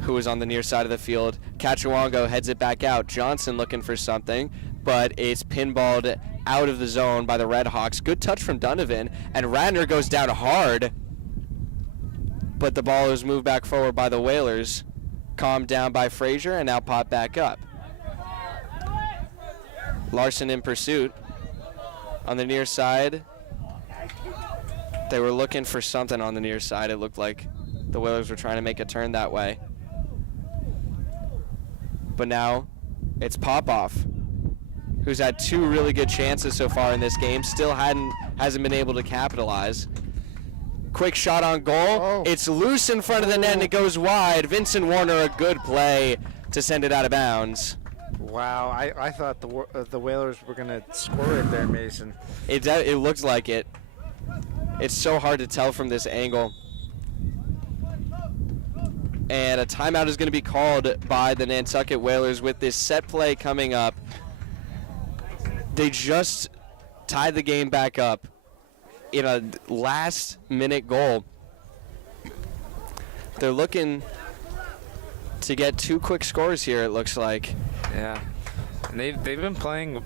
who is on the near side of the field. Cachuango heads it back out. Johnson looking for something, but it's pinballed out of the zone by the Red Hawks. Good touch from Donovan, and Radner goes down hard, but the ball is moved back forward by the Whalers. Calmed down by Frazier, and now popped back up. Larson in pursuit. On the near side, they were looking for something on the near side. It looked like the Whalers were trying to make a turn that way. But now it's Popoff, who's had two really good chances so far in this game. Still hasn't been able to capitalize. Quick shot on goal. Oh. It's loose in front of the net and it goes wide. Vincent Warner, a good play to send it out of bounds. wow, I thought the Whalers were going to score it there, Mason. It looks like it. It's so hard to tell from this angle. And a timeout is going to be called by the Nantucket Whalers with this set play coming up. They just tied the game back up in a last-minute goal. They're looking to get two quick scores here, it looks like. Yeah. And they've been playing,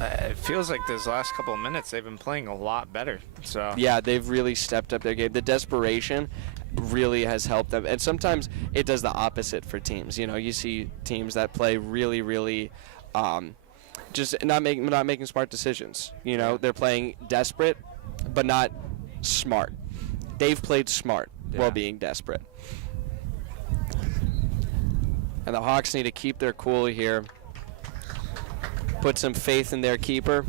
it feels like those last couple of minutes, they've been playing a lot better. So Yeah, they've really stepped up their game. The desperation really has helped them. And sometimes it does the opposite for teams. You know, you see teams that play really, really just not making smart decisions. You know, they're playing desperate, but not smart. They've played smart while being desperate. And the Hawks need to keep their cool here. Put some faith in their keeper.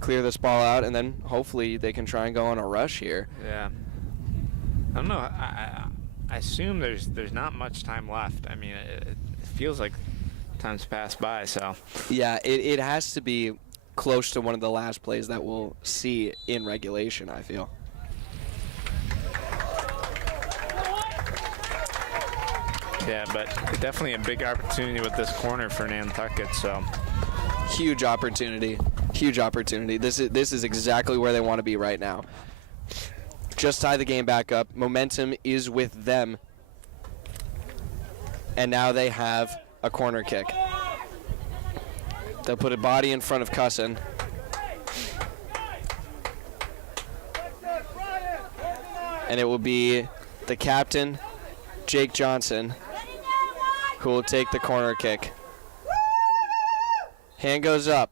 Clear this ball out, and then hopefully they can try and go on a rush here. Yeah. I don't know. I assume there's not much time left. I mean, it feels like time's passed by. So Yeah, it has to be close to one of the last plays that we'll see in regulation, I feel. yeah, but definitely a big opportunity with this corner for Nantucket. So Huge opportunity. Huge opportunity. This is exactly where they want to be right now. Just tie the game back up. Momentum is with them. And now they have a corner kick. They'll put a body in front of Cusson. And it will be the captain, Jake Johnson, who will take the corner kick. Hand goes up.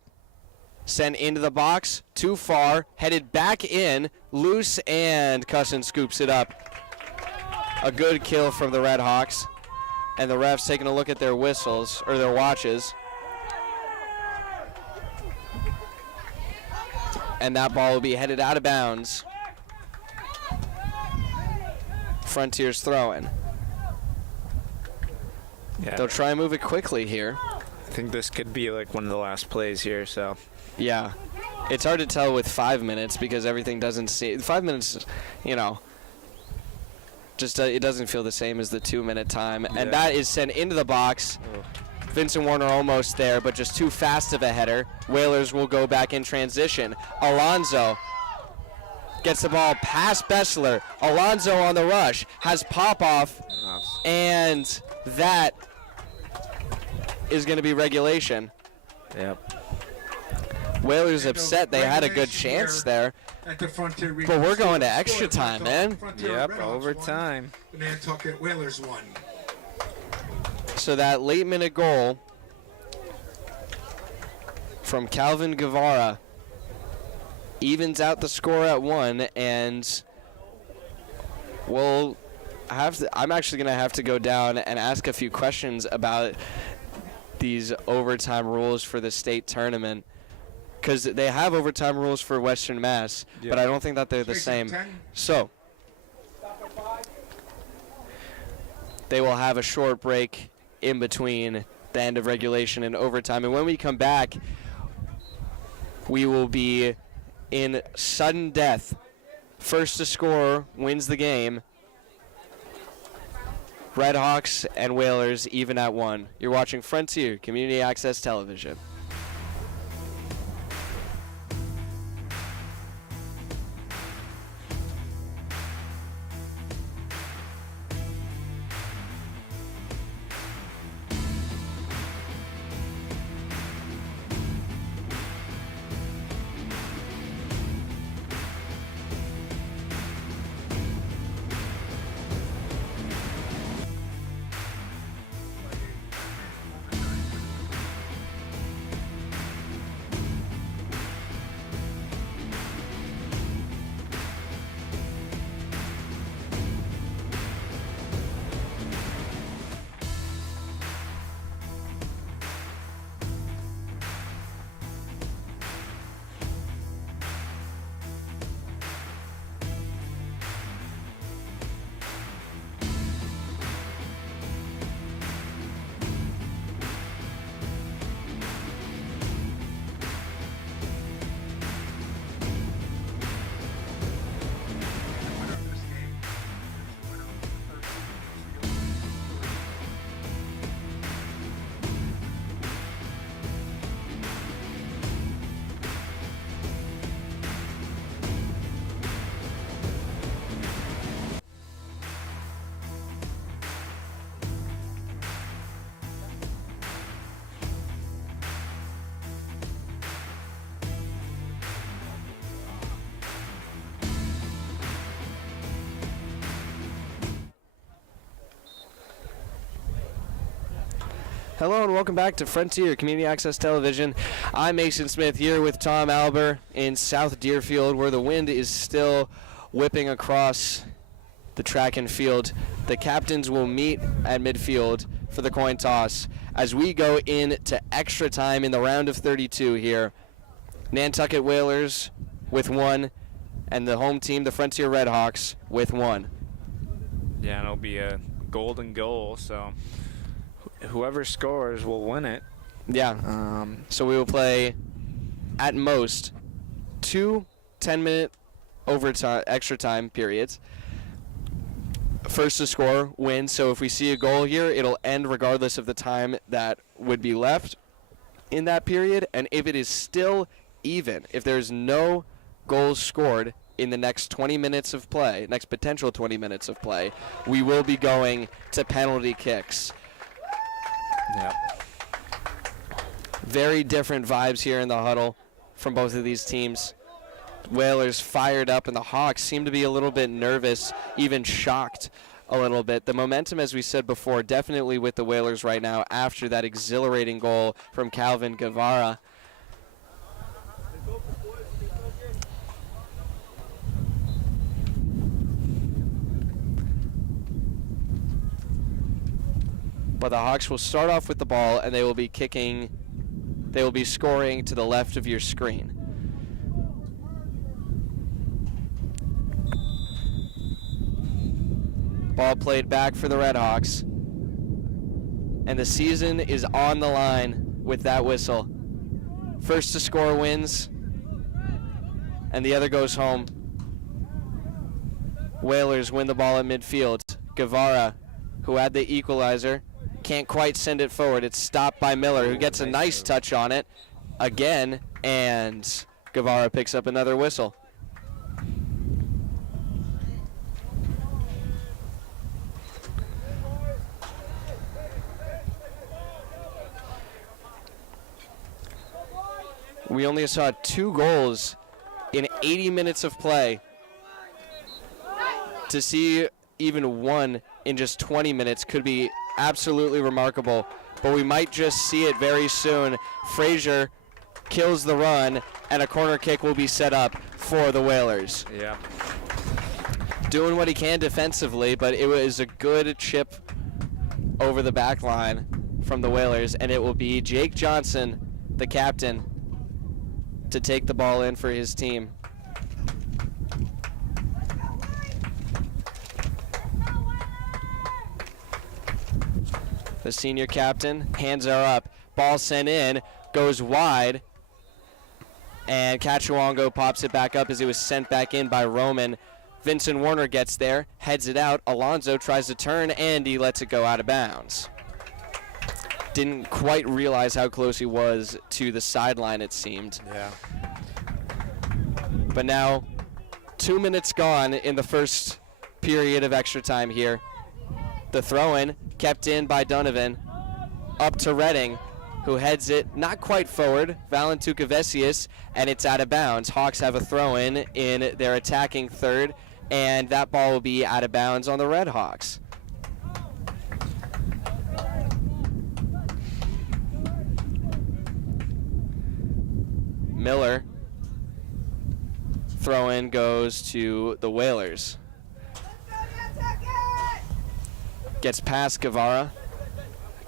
Sent into the box. Too far. Headed back in. Loose, and Cusson scoops it up. A good kill from the Red Hawks. And the refs taking a look at their whistles, or their watches. And that ball will be headed out of bounds. Frontier's throwing. yeah, They'll try and move it quickly here. I think this could be like one of the last plays here. So Yeah. It's hard to tell with 5 minutes because everything doesn't seem... 5 minutes, just it doesn't feel the same as the 2-minute time. Yeah. And that is sent into the box. Vincent Warner almost there, but just too fast of a header. Whalers will go back in transition. Alonzo gets the ball past Bessler. Alonzo on the rush, has pop-off, and that is going to be regulation. yep. Whalers upset. They had a good chance there. At the Frontier But we're going to extra time, man. Yep, overtime. The Nantucket Whalers won. So that late minute goal from Calvin Guevara evens out the score at 1, and I'm actually going to have to go down and ask a few questions about these overtime rules for the state tournament, because they have overtime rules for Western Mass, but I don't think that they're the same. So they will have a short break in between the end of regulation and overtime. And when we come back, we will be in sudden death. First to score wins the game. Red Hawks and Whalers even at 1. You're watching Frontier Community Access Television. Hello and welcome back to Frontier Community Access Television. I'm Mason Smith here with Tom Alber in South Deerfield, where the wind is still whipping across the track and field. The captains will meet at midfield for the coin toss as we go into extra time in the round of 32 here. Nantucket Whalers with 1 and the home team, the Frontier Red Hawks, with 1. Yeah, and it'll be a golden goal, so whoever scores will win it. Yeah. So we will play, at most, 2 10-minute overtime, extra time periods. First to score wins. So if we see a goal here, it'll end regardless of the time that would be left in that period. And if it is still even, if there's no goals scored in the next 20 minutes of play, next potential 20 minutes of play, we will be going to penalty kicks. Yeah. Very different vibes here in the huddle from both of these teams. Whalers fired up, and the Hawks seem to be a little bit nervous, even shocked a little bit. The momentum, as we said before, definitely with the Whalers right now after that exhilarating goal from Calvin Guevara. But the Hawks will start off with the ball, and they will be kicking. They will be scoring to the left of your screen. Ball played back for the Red Hawks. And the season is on the line with that whistle. First to score wins, and the other goes home. Whalers win the ball at midfield. Guevara, who had the equalizer, can't quite send it forward. It's stopped by Miller, who gets a nice touch on it again, and Guevara picks up another whistle. We only saw 2 goals in 80 minutes of play. To see even one in just 20 minutes could be absolutely remarkable, but we might just see it very soon. Frazier kills the run, and a corner kick will be set up for the Whalers. Yeah. Doing what he can defensively, but it was a good chip over the back line from the Whalers, and it will be Jake Johnson, the captain, to take the ball in for his team. The senior captain, hands are up, ball sent in, goes wide, and Cachuongo pops it back up as it was sent back in by Roman. Vincent Warner gets there, heads it out, Alonso tries to turn, and he lets it go out of bounds. Didn't quite realize how close he was to the sideline, it seemed. Yeah. But now, 2 minutes gone in the first period of extra time here. The throw-in kept in by Donovan, up to Redding, who heads it not quite forward, Valentukavesius, and it's out of bounds. Hawks have a throw-in in their attacking third, and that ball will be out of bounds on the Red Hawks. Miller, throw-in goes to the Whalers. Gets past Guevara.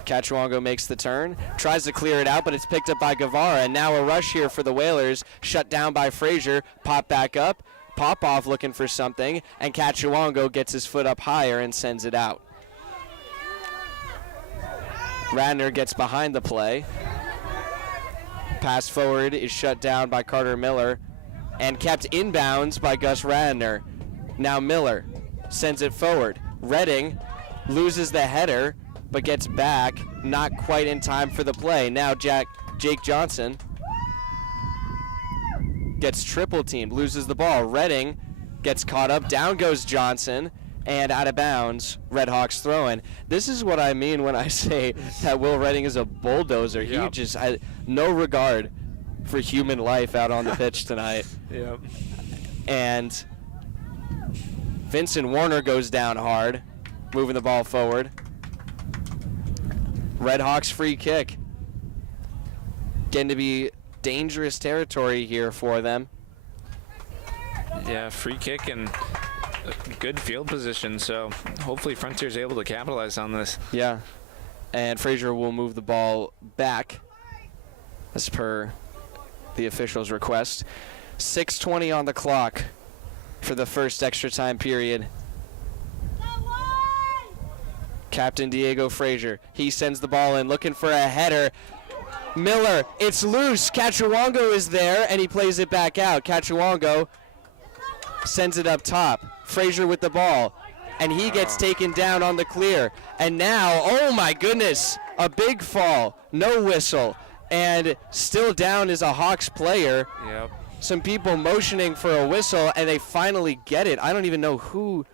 Cachuongo makes the turn, tries to clear it out, but it's picked up by Guevara, and now a rush here for the Whalers, shut down by Frazier, pop back up, Popov looking for something, and Cachuongo gets his foot up higher and sends it out. Radner gets behind the play. Pass forward is shut down by Carter Miller and kept inbounds by Gus Radner. Now Miller sends it forward. Redding loses the header, but gets back, not quite in time for the play. Now Jake Johnson gets triple teamed, loses the ball. Redding gets caught up, down goes Johnson, and out of bounds, Red Hawks throw-in. This is what I mean when I say that Will Redding is a bulldozer. Yep. He just had no regard for human life out on the pitch tonight. Yep. And Vincent Warner goes down hard, moving the ball forward. Red Hawks free kick. Getting to be dangerous territory here for them. Yeah, free kick and good field position, so hopefully Frontier's able to capitalize on this. Yeah. And Frazier will move the ball back as per the official's request. 6:20 on the clock for the first extra time period. Captain Diego Frazier. He sends the ball in, looking for a header. Miller, it's loose. Cachuongo is there, and he plays it back out. Cachuongo sends it up top. Frazier with the ball, and he gets taken down on the clear. And now, oh my goodness, a big fall. No whistle. And still down is a Hawks player. Yep. Some people motioning for a whistle, and they finally get it. I don't even know who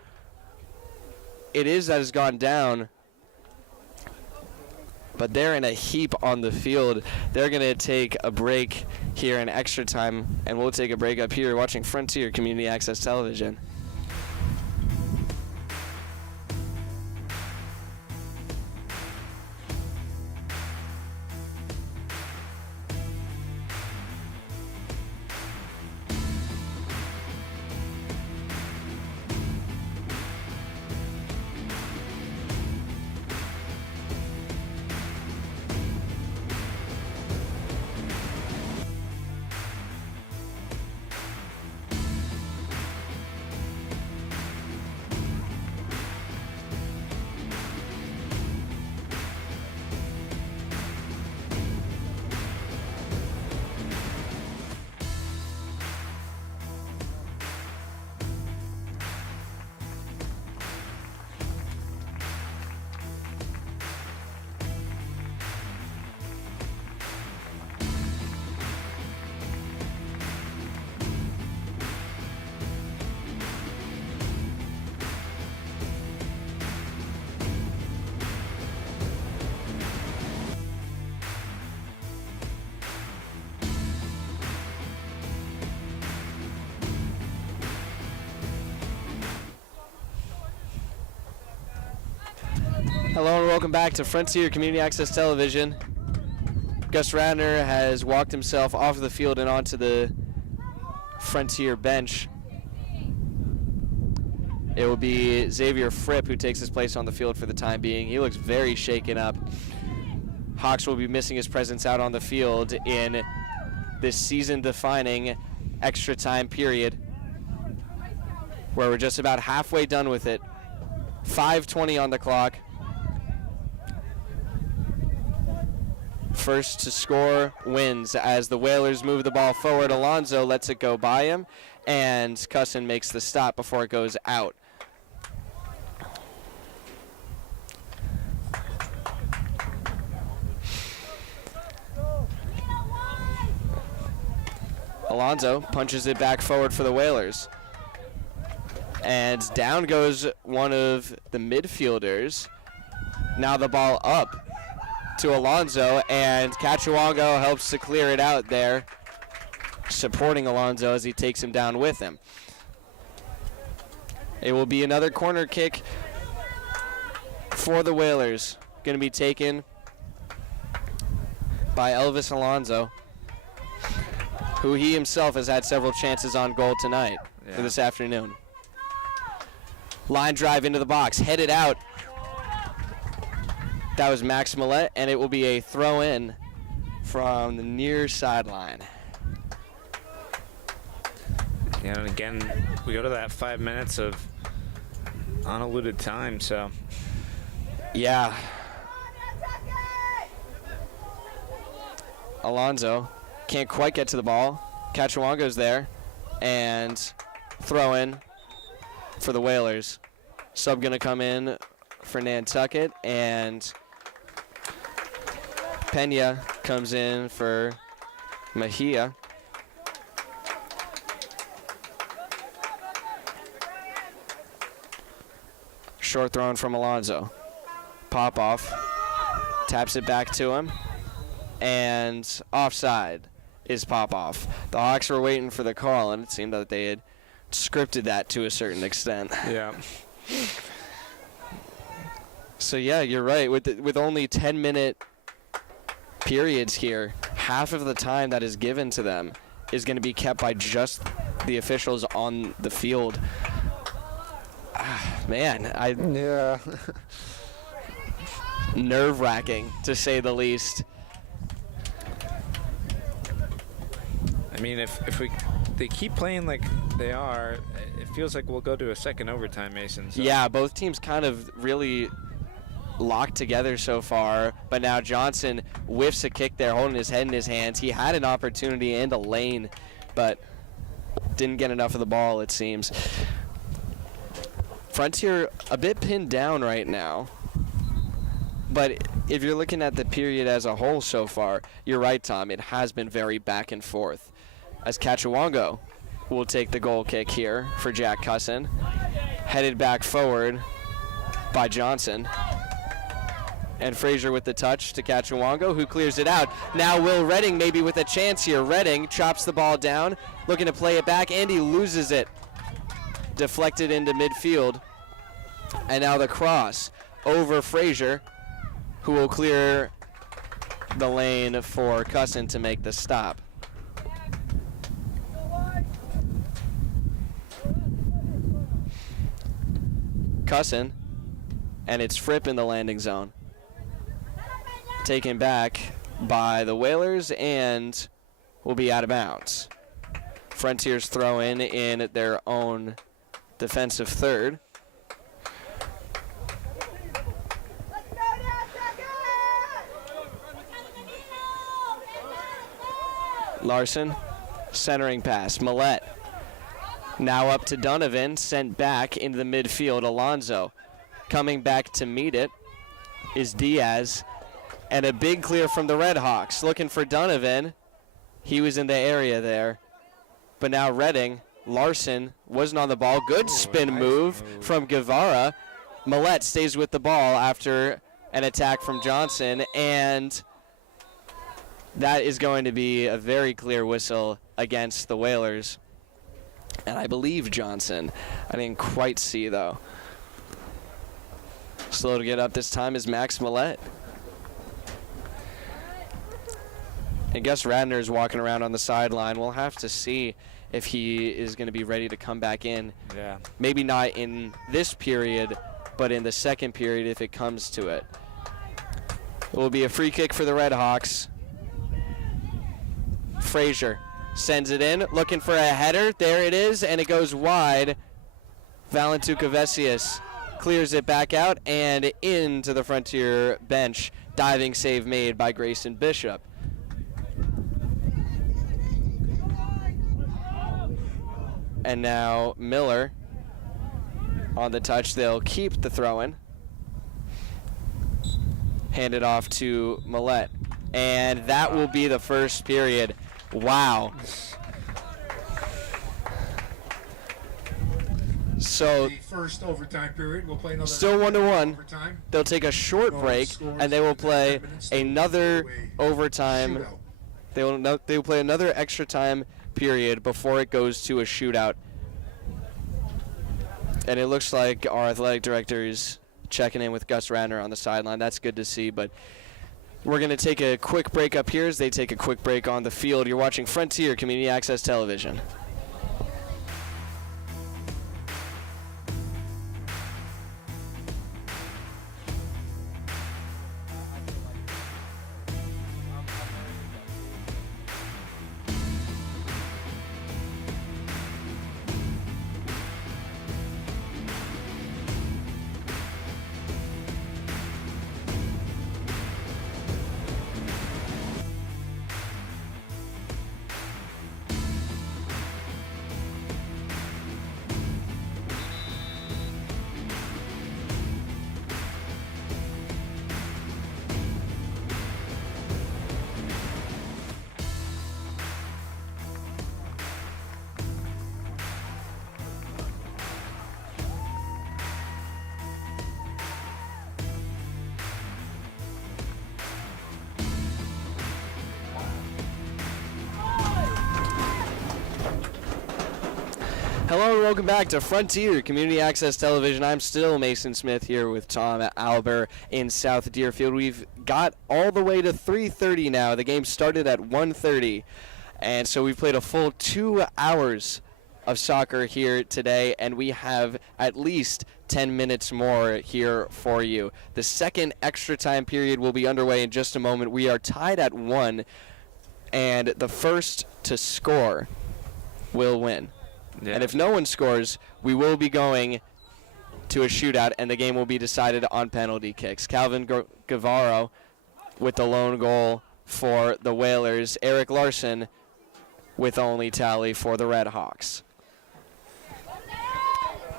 it is that has gone down. But they're in a heap on the field. They're going to take a break here in extra time, and we'll take a break up here watching Frontier Community Access Television. Hello and welcome back to Frontier Community Access Television. Gus Radner has walked himself off the field and onto the Frontier bench. It will be Xavier Fripp who takes his place on the field for the time being. He looks very shaken up. Hawks will be missing his presence out on the field in this season-defining extra time period where we're just about halfway done with it. 5:20 on the clock. First to score wins as the Whalers move the ball forward. Alonzo lets it go by him, and Cusson makes the stop before it goes out. Alonzo punches it back forward for the Whalers. And down goes one of the midfielders. Now the ball up to Alonzo, and Cachuongo helps to clear it out there, supporting Alonzo as he takes him down with him. It will be another corner kick for the Whalers. Going to be taken by Elvis Alonzo, who he himself has had several chances on goal tonight for this afternoon. Line drive into the box, headed out. That was Max Millette, and it will be a throw-in from the near sideline. Yeah, and again, we go to that 5 minutes of unalluded time, so. Yeah. Alonzo can't quite get to the ball. Cachuongo's there, and throw-in for the Whalers. Sub gonna come in for Nantucket, and Pena comes in for Mejia. Short thrown from Alonzo. Pop off. Taps it back to him. And offside is pop off. The Hawks were waiting for the call, and it seemed that they had scripted that to a certain extent. Yeah. So yeah, you're right. With only 10-minute periods here, half of the time that is given to them is going to be kept by just the officials on the field. Man, Yeah. nerve-wracking to say the least. I mean, if they keep playing like they are, it feels like we'll go to a second overtime, Mason. So. Yeah, both teams kind of really locked together so far, but now Johnson whiffs a kick there, holding his head in his hands. He had an opportunity and a lane, but didn't get enough of the ball, it seems. Frontier a bit pinned down right now, but if you're looking at the period as a whole so far, you're right, Tom. It has been very back and forth, as Kachawango will take the goal kick here for Jack Cusson. Headed back forward by Johnson. And Frazier with the touch to Kachawango, who clears it out. Now Will Redding maybe with a chance here. Redding chops the ball down, looking to play it back, and he loses it. Deflected into midfield. And now the cross over Frazier, who will clear the lane for Cusson to make the stop. Cusson, and it's Fripp in the landing zone. Taken back by the Whalers and will be out of bounds. Frontiers throw in their own defensive third. Larson, centering pass. Millette now up to Donovan, sent back into the midfield. Alonzo coming back to meet it is Diaz. And a big clear from the Redhawks. Looking for Donovan. He was in the area there. But now Redding. Larson wasn't on the ball. Good spin move from Guevara. Millette stays with the ball after an attack from Johnson. And that is going to be a very clear whistle against the Whalers. And I believe Johnson. I didn't quite see, though. Slow to get up this time is Max Millette. And Gus Radner is walking around on the sideline. We'll have to see if he is going to be ready to come back in. Yeah. Maybe not in this period, but in the second period if it comes to it. It will be a free kick for the Redhawks. Frazier sends it in, looking for a header. There it is, and it goes wide. Valentin Cavesius clears it back out and into the Frontier bench. Diving save made by Grayson Bishop. And now Miller on the touch. They'll keep the throw-in. Hand it off to Millette. And that will be the first period. Wow. So The first overtime period. We'll play another still 1-1. overtime. They'll take a short break, and they will play another overtime. They will play another extra time period before it goes to a shootout. And it looks like our athletic director is checking in with Gus Radner on the sideline. That's good to see, but we're going to take a quick break up here as they take a quick break on the field. You're watching Frontier Community Access Television. Hello and welcome back to Frontier Community Access Television. I'm still Mason Smith here with Tom Albert in South Deerfield. We've got all the way to 3:30 now. The game started at 1:30, and so we've played a full 2 hours of soccer here today, and we have at least 10 minutes more here for you. The second extra time period will be underway in just a moment. We are tied at 1, and the first to score will win. Yeah. And if no one scores, we will be going to a shootout, and the game will be decided on penalty kicks. Calvin Guevara with the lone goal for the Whalers. Eric Larson with only tally for the Red Hawks.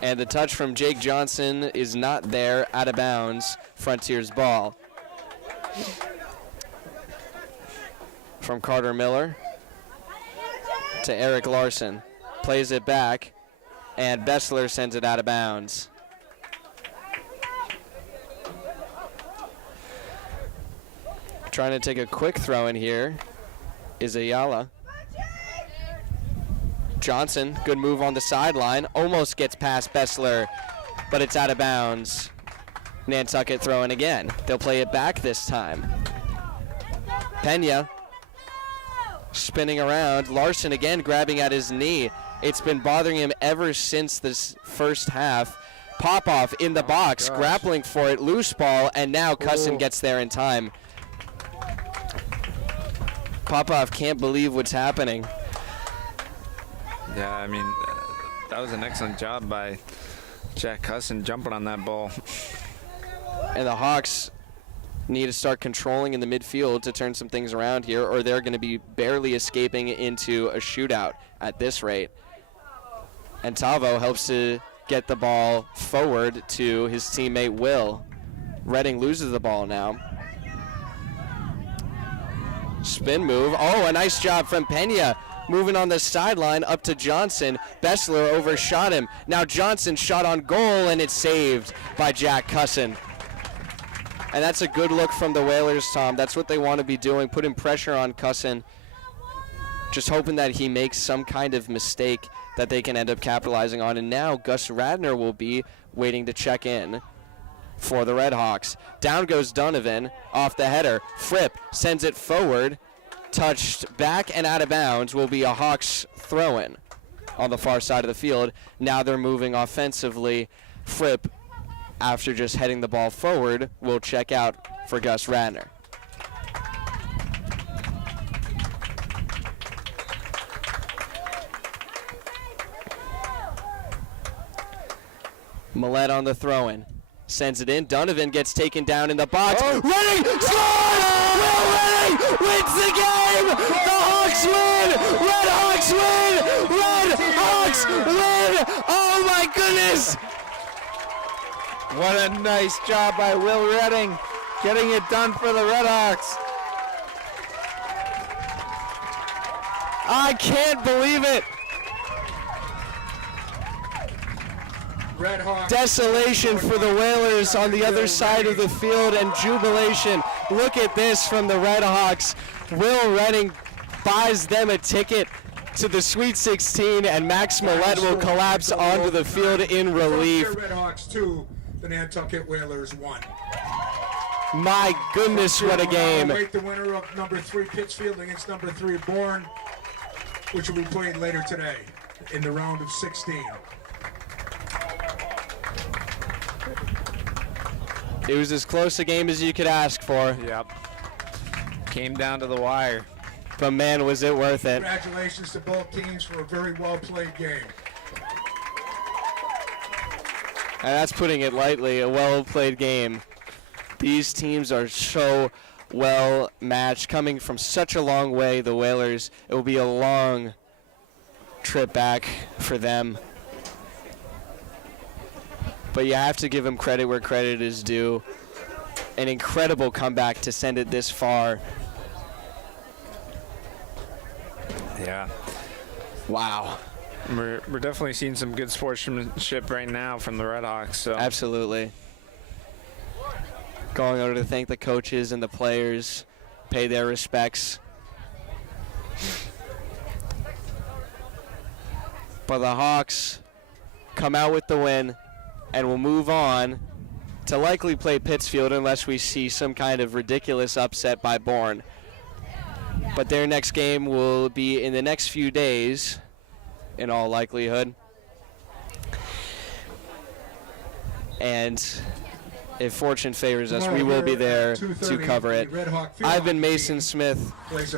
And the touch from Jake Johnson is not there, out of bounds, Frontier's ball. From Carter Miller to Eric Larson. Plays it back, and Bessler sends it out of bounds. Trying to take a quick throw in here is Ayala. Johnson, good move on the sideline, almost gets past Bessler, but it's out of bounds. Nantucket throwing again. They'll play it back this time. Pena spinning around. Larson again grabbing at his knee. It's been bothering him ever since this first half. Popoff in the box, grappling for it, loose ball, and now Cusson gets there in time. Popoff can't believe what's happening. Yeah, I mean, that was an excellent job by Jack Cusson jumping on that ball. And the Hawks need to start controlling in the midfield to turn some things around here, or they're going to be barely escaping into a shootout at this rate. And Tavo helps to get the ball forward to his teammate Will. Redding loses the ball now. Spin move. Oh, a nice job from Pena. Moving on the sideline up to Johnson. Bessler overshot him. Now Johnson shot on goal, and it's saved by Jack Cusson. And that's a good look from the Whalers, Tom. That's what they want to be doing, putting pressure on Cusson. Just hoping that he makes some kind of mistake that they can end up capitalizing on. And now Gus Radner will be waiting to check in for the Red Hawks. Down goes Donovan off the header. Fripp sends it forward. Touched back and out of bounds. Will be a Hawks throw-in on the far side of the field. Now they're moving offensively. Fripp, after just heading the ball forward, will check out for Gus Radner. Millette on the throw-in. Sends it in. Donovan gets taken down in the box. Redding scores! Will Redding wins the game! The Hawks win! Red Hawks win! Red Hawks win! Oh my goodness! What a nice job by Will Redding, getting it done for the Red Hawks. I can't believe it! Red Hawks. Desolation for the Whalers on the other side of the field, and jubilation. Look at this from the Red Hawks. Will Redding buys them a ticket to the Sweet 16, and Max Millette will collapse onto the field in relief. Red Hawks 2, the Nantucket Whalers 1. My goodness, what a game. Await the winner of number 3 Pittsfield against number 3 Bourne, which will be played later today in the round of 16. It was as close a game as you could ask for. Yep. Came down to the wire. But man, was it worth it. Congratulations to both teams for a very well-played game. And that's putting it lightly, a well-played game. These teams are so well matched, coming from such a long way, the Whalers. It will be a long trip back for them. But you have to give them credit where credit is due. An incredible comeback to send it this far. Yeah. Wow. We're definitely seeing some good sportsmanship right now from the Red Hawks. So. Absolutely. Going over to thank the coaches and the players, pay their respects. But the Hawks come out with the win and will move on to likely play Pittsfield unless we see some kind of ridiculous upset by Bourne. But their next game will be in the next few days, in all likelihood. And if fortune favors us, we will be there to cover it. I've been Mason Smith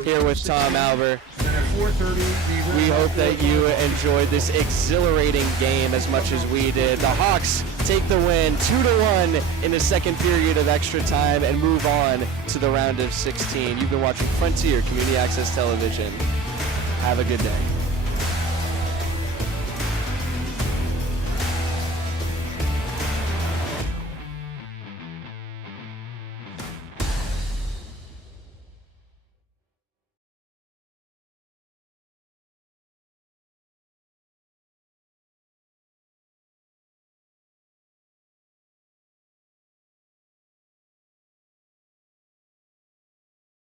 here with Tom Albert. We hope that you enjoyed this exhilarating game as much as we did. The Hawks take the win 2-1 in the second period of extra time and move on to the round of 16. You've been watching Frontier Community Access Television. Have a good day.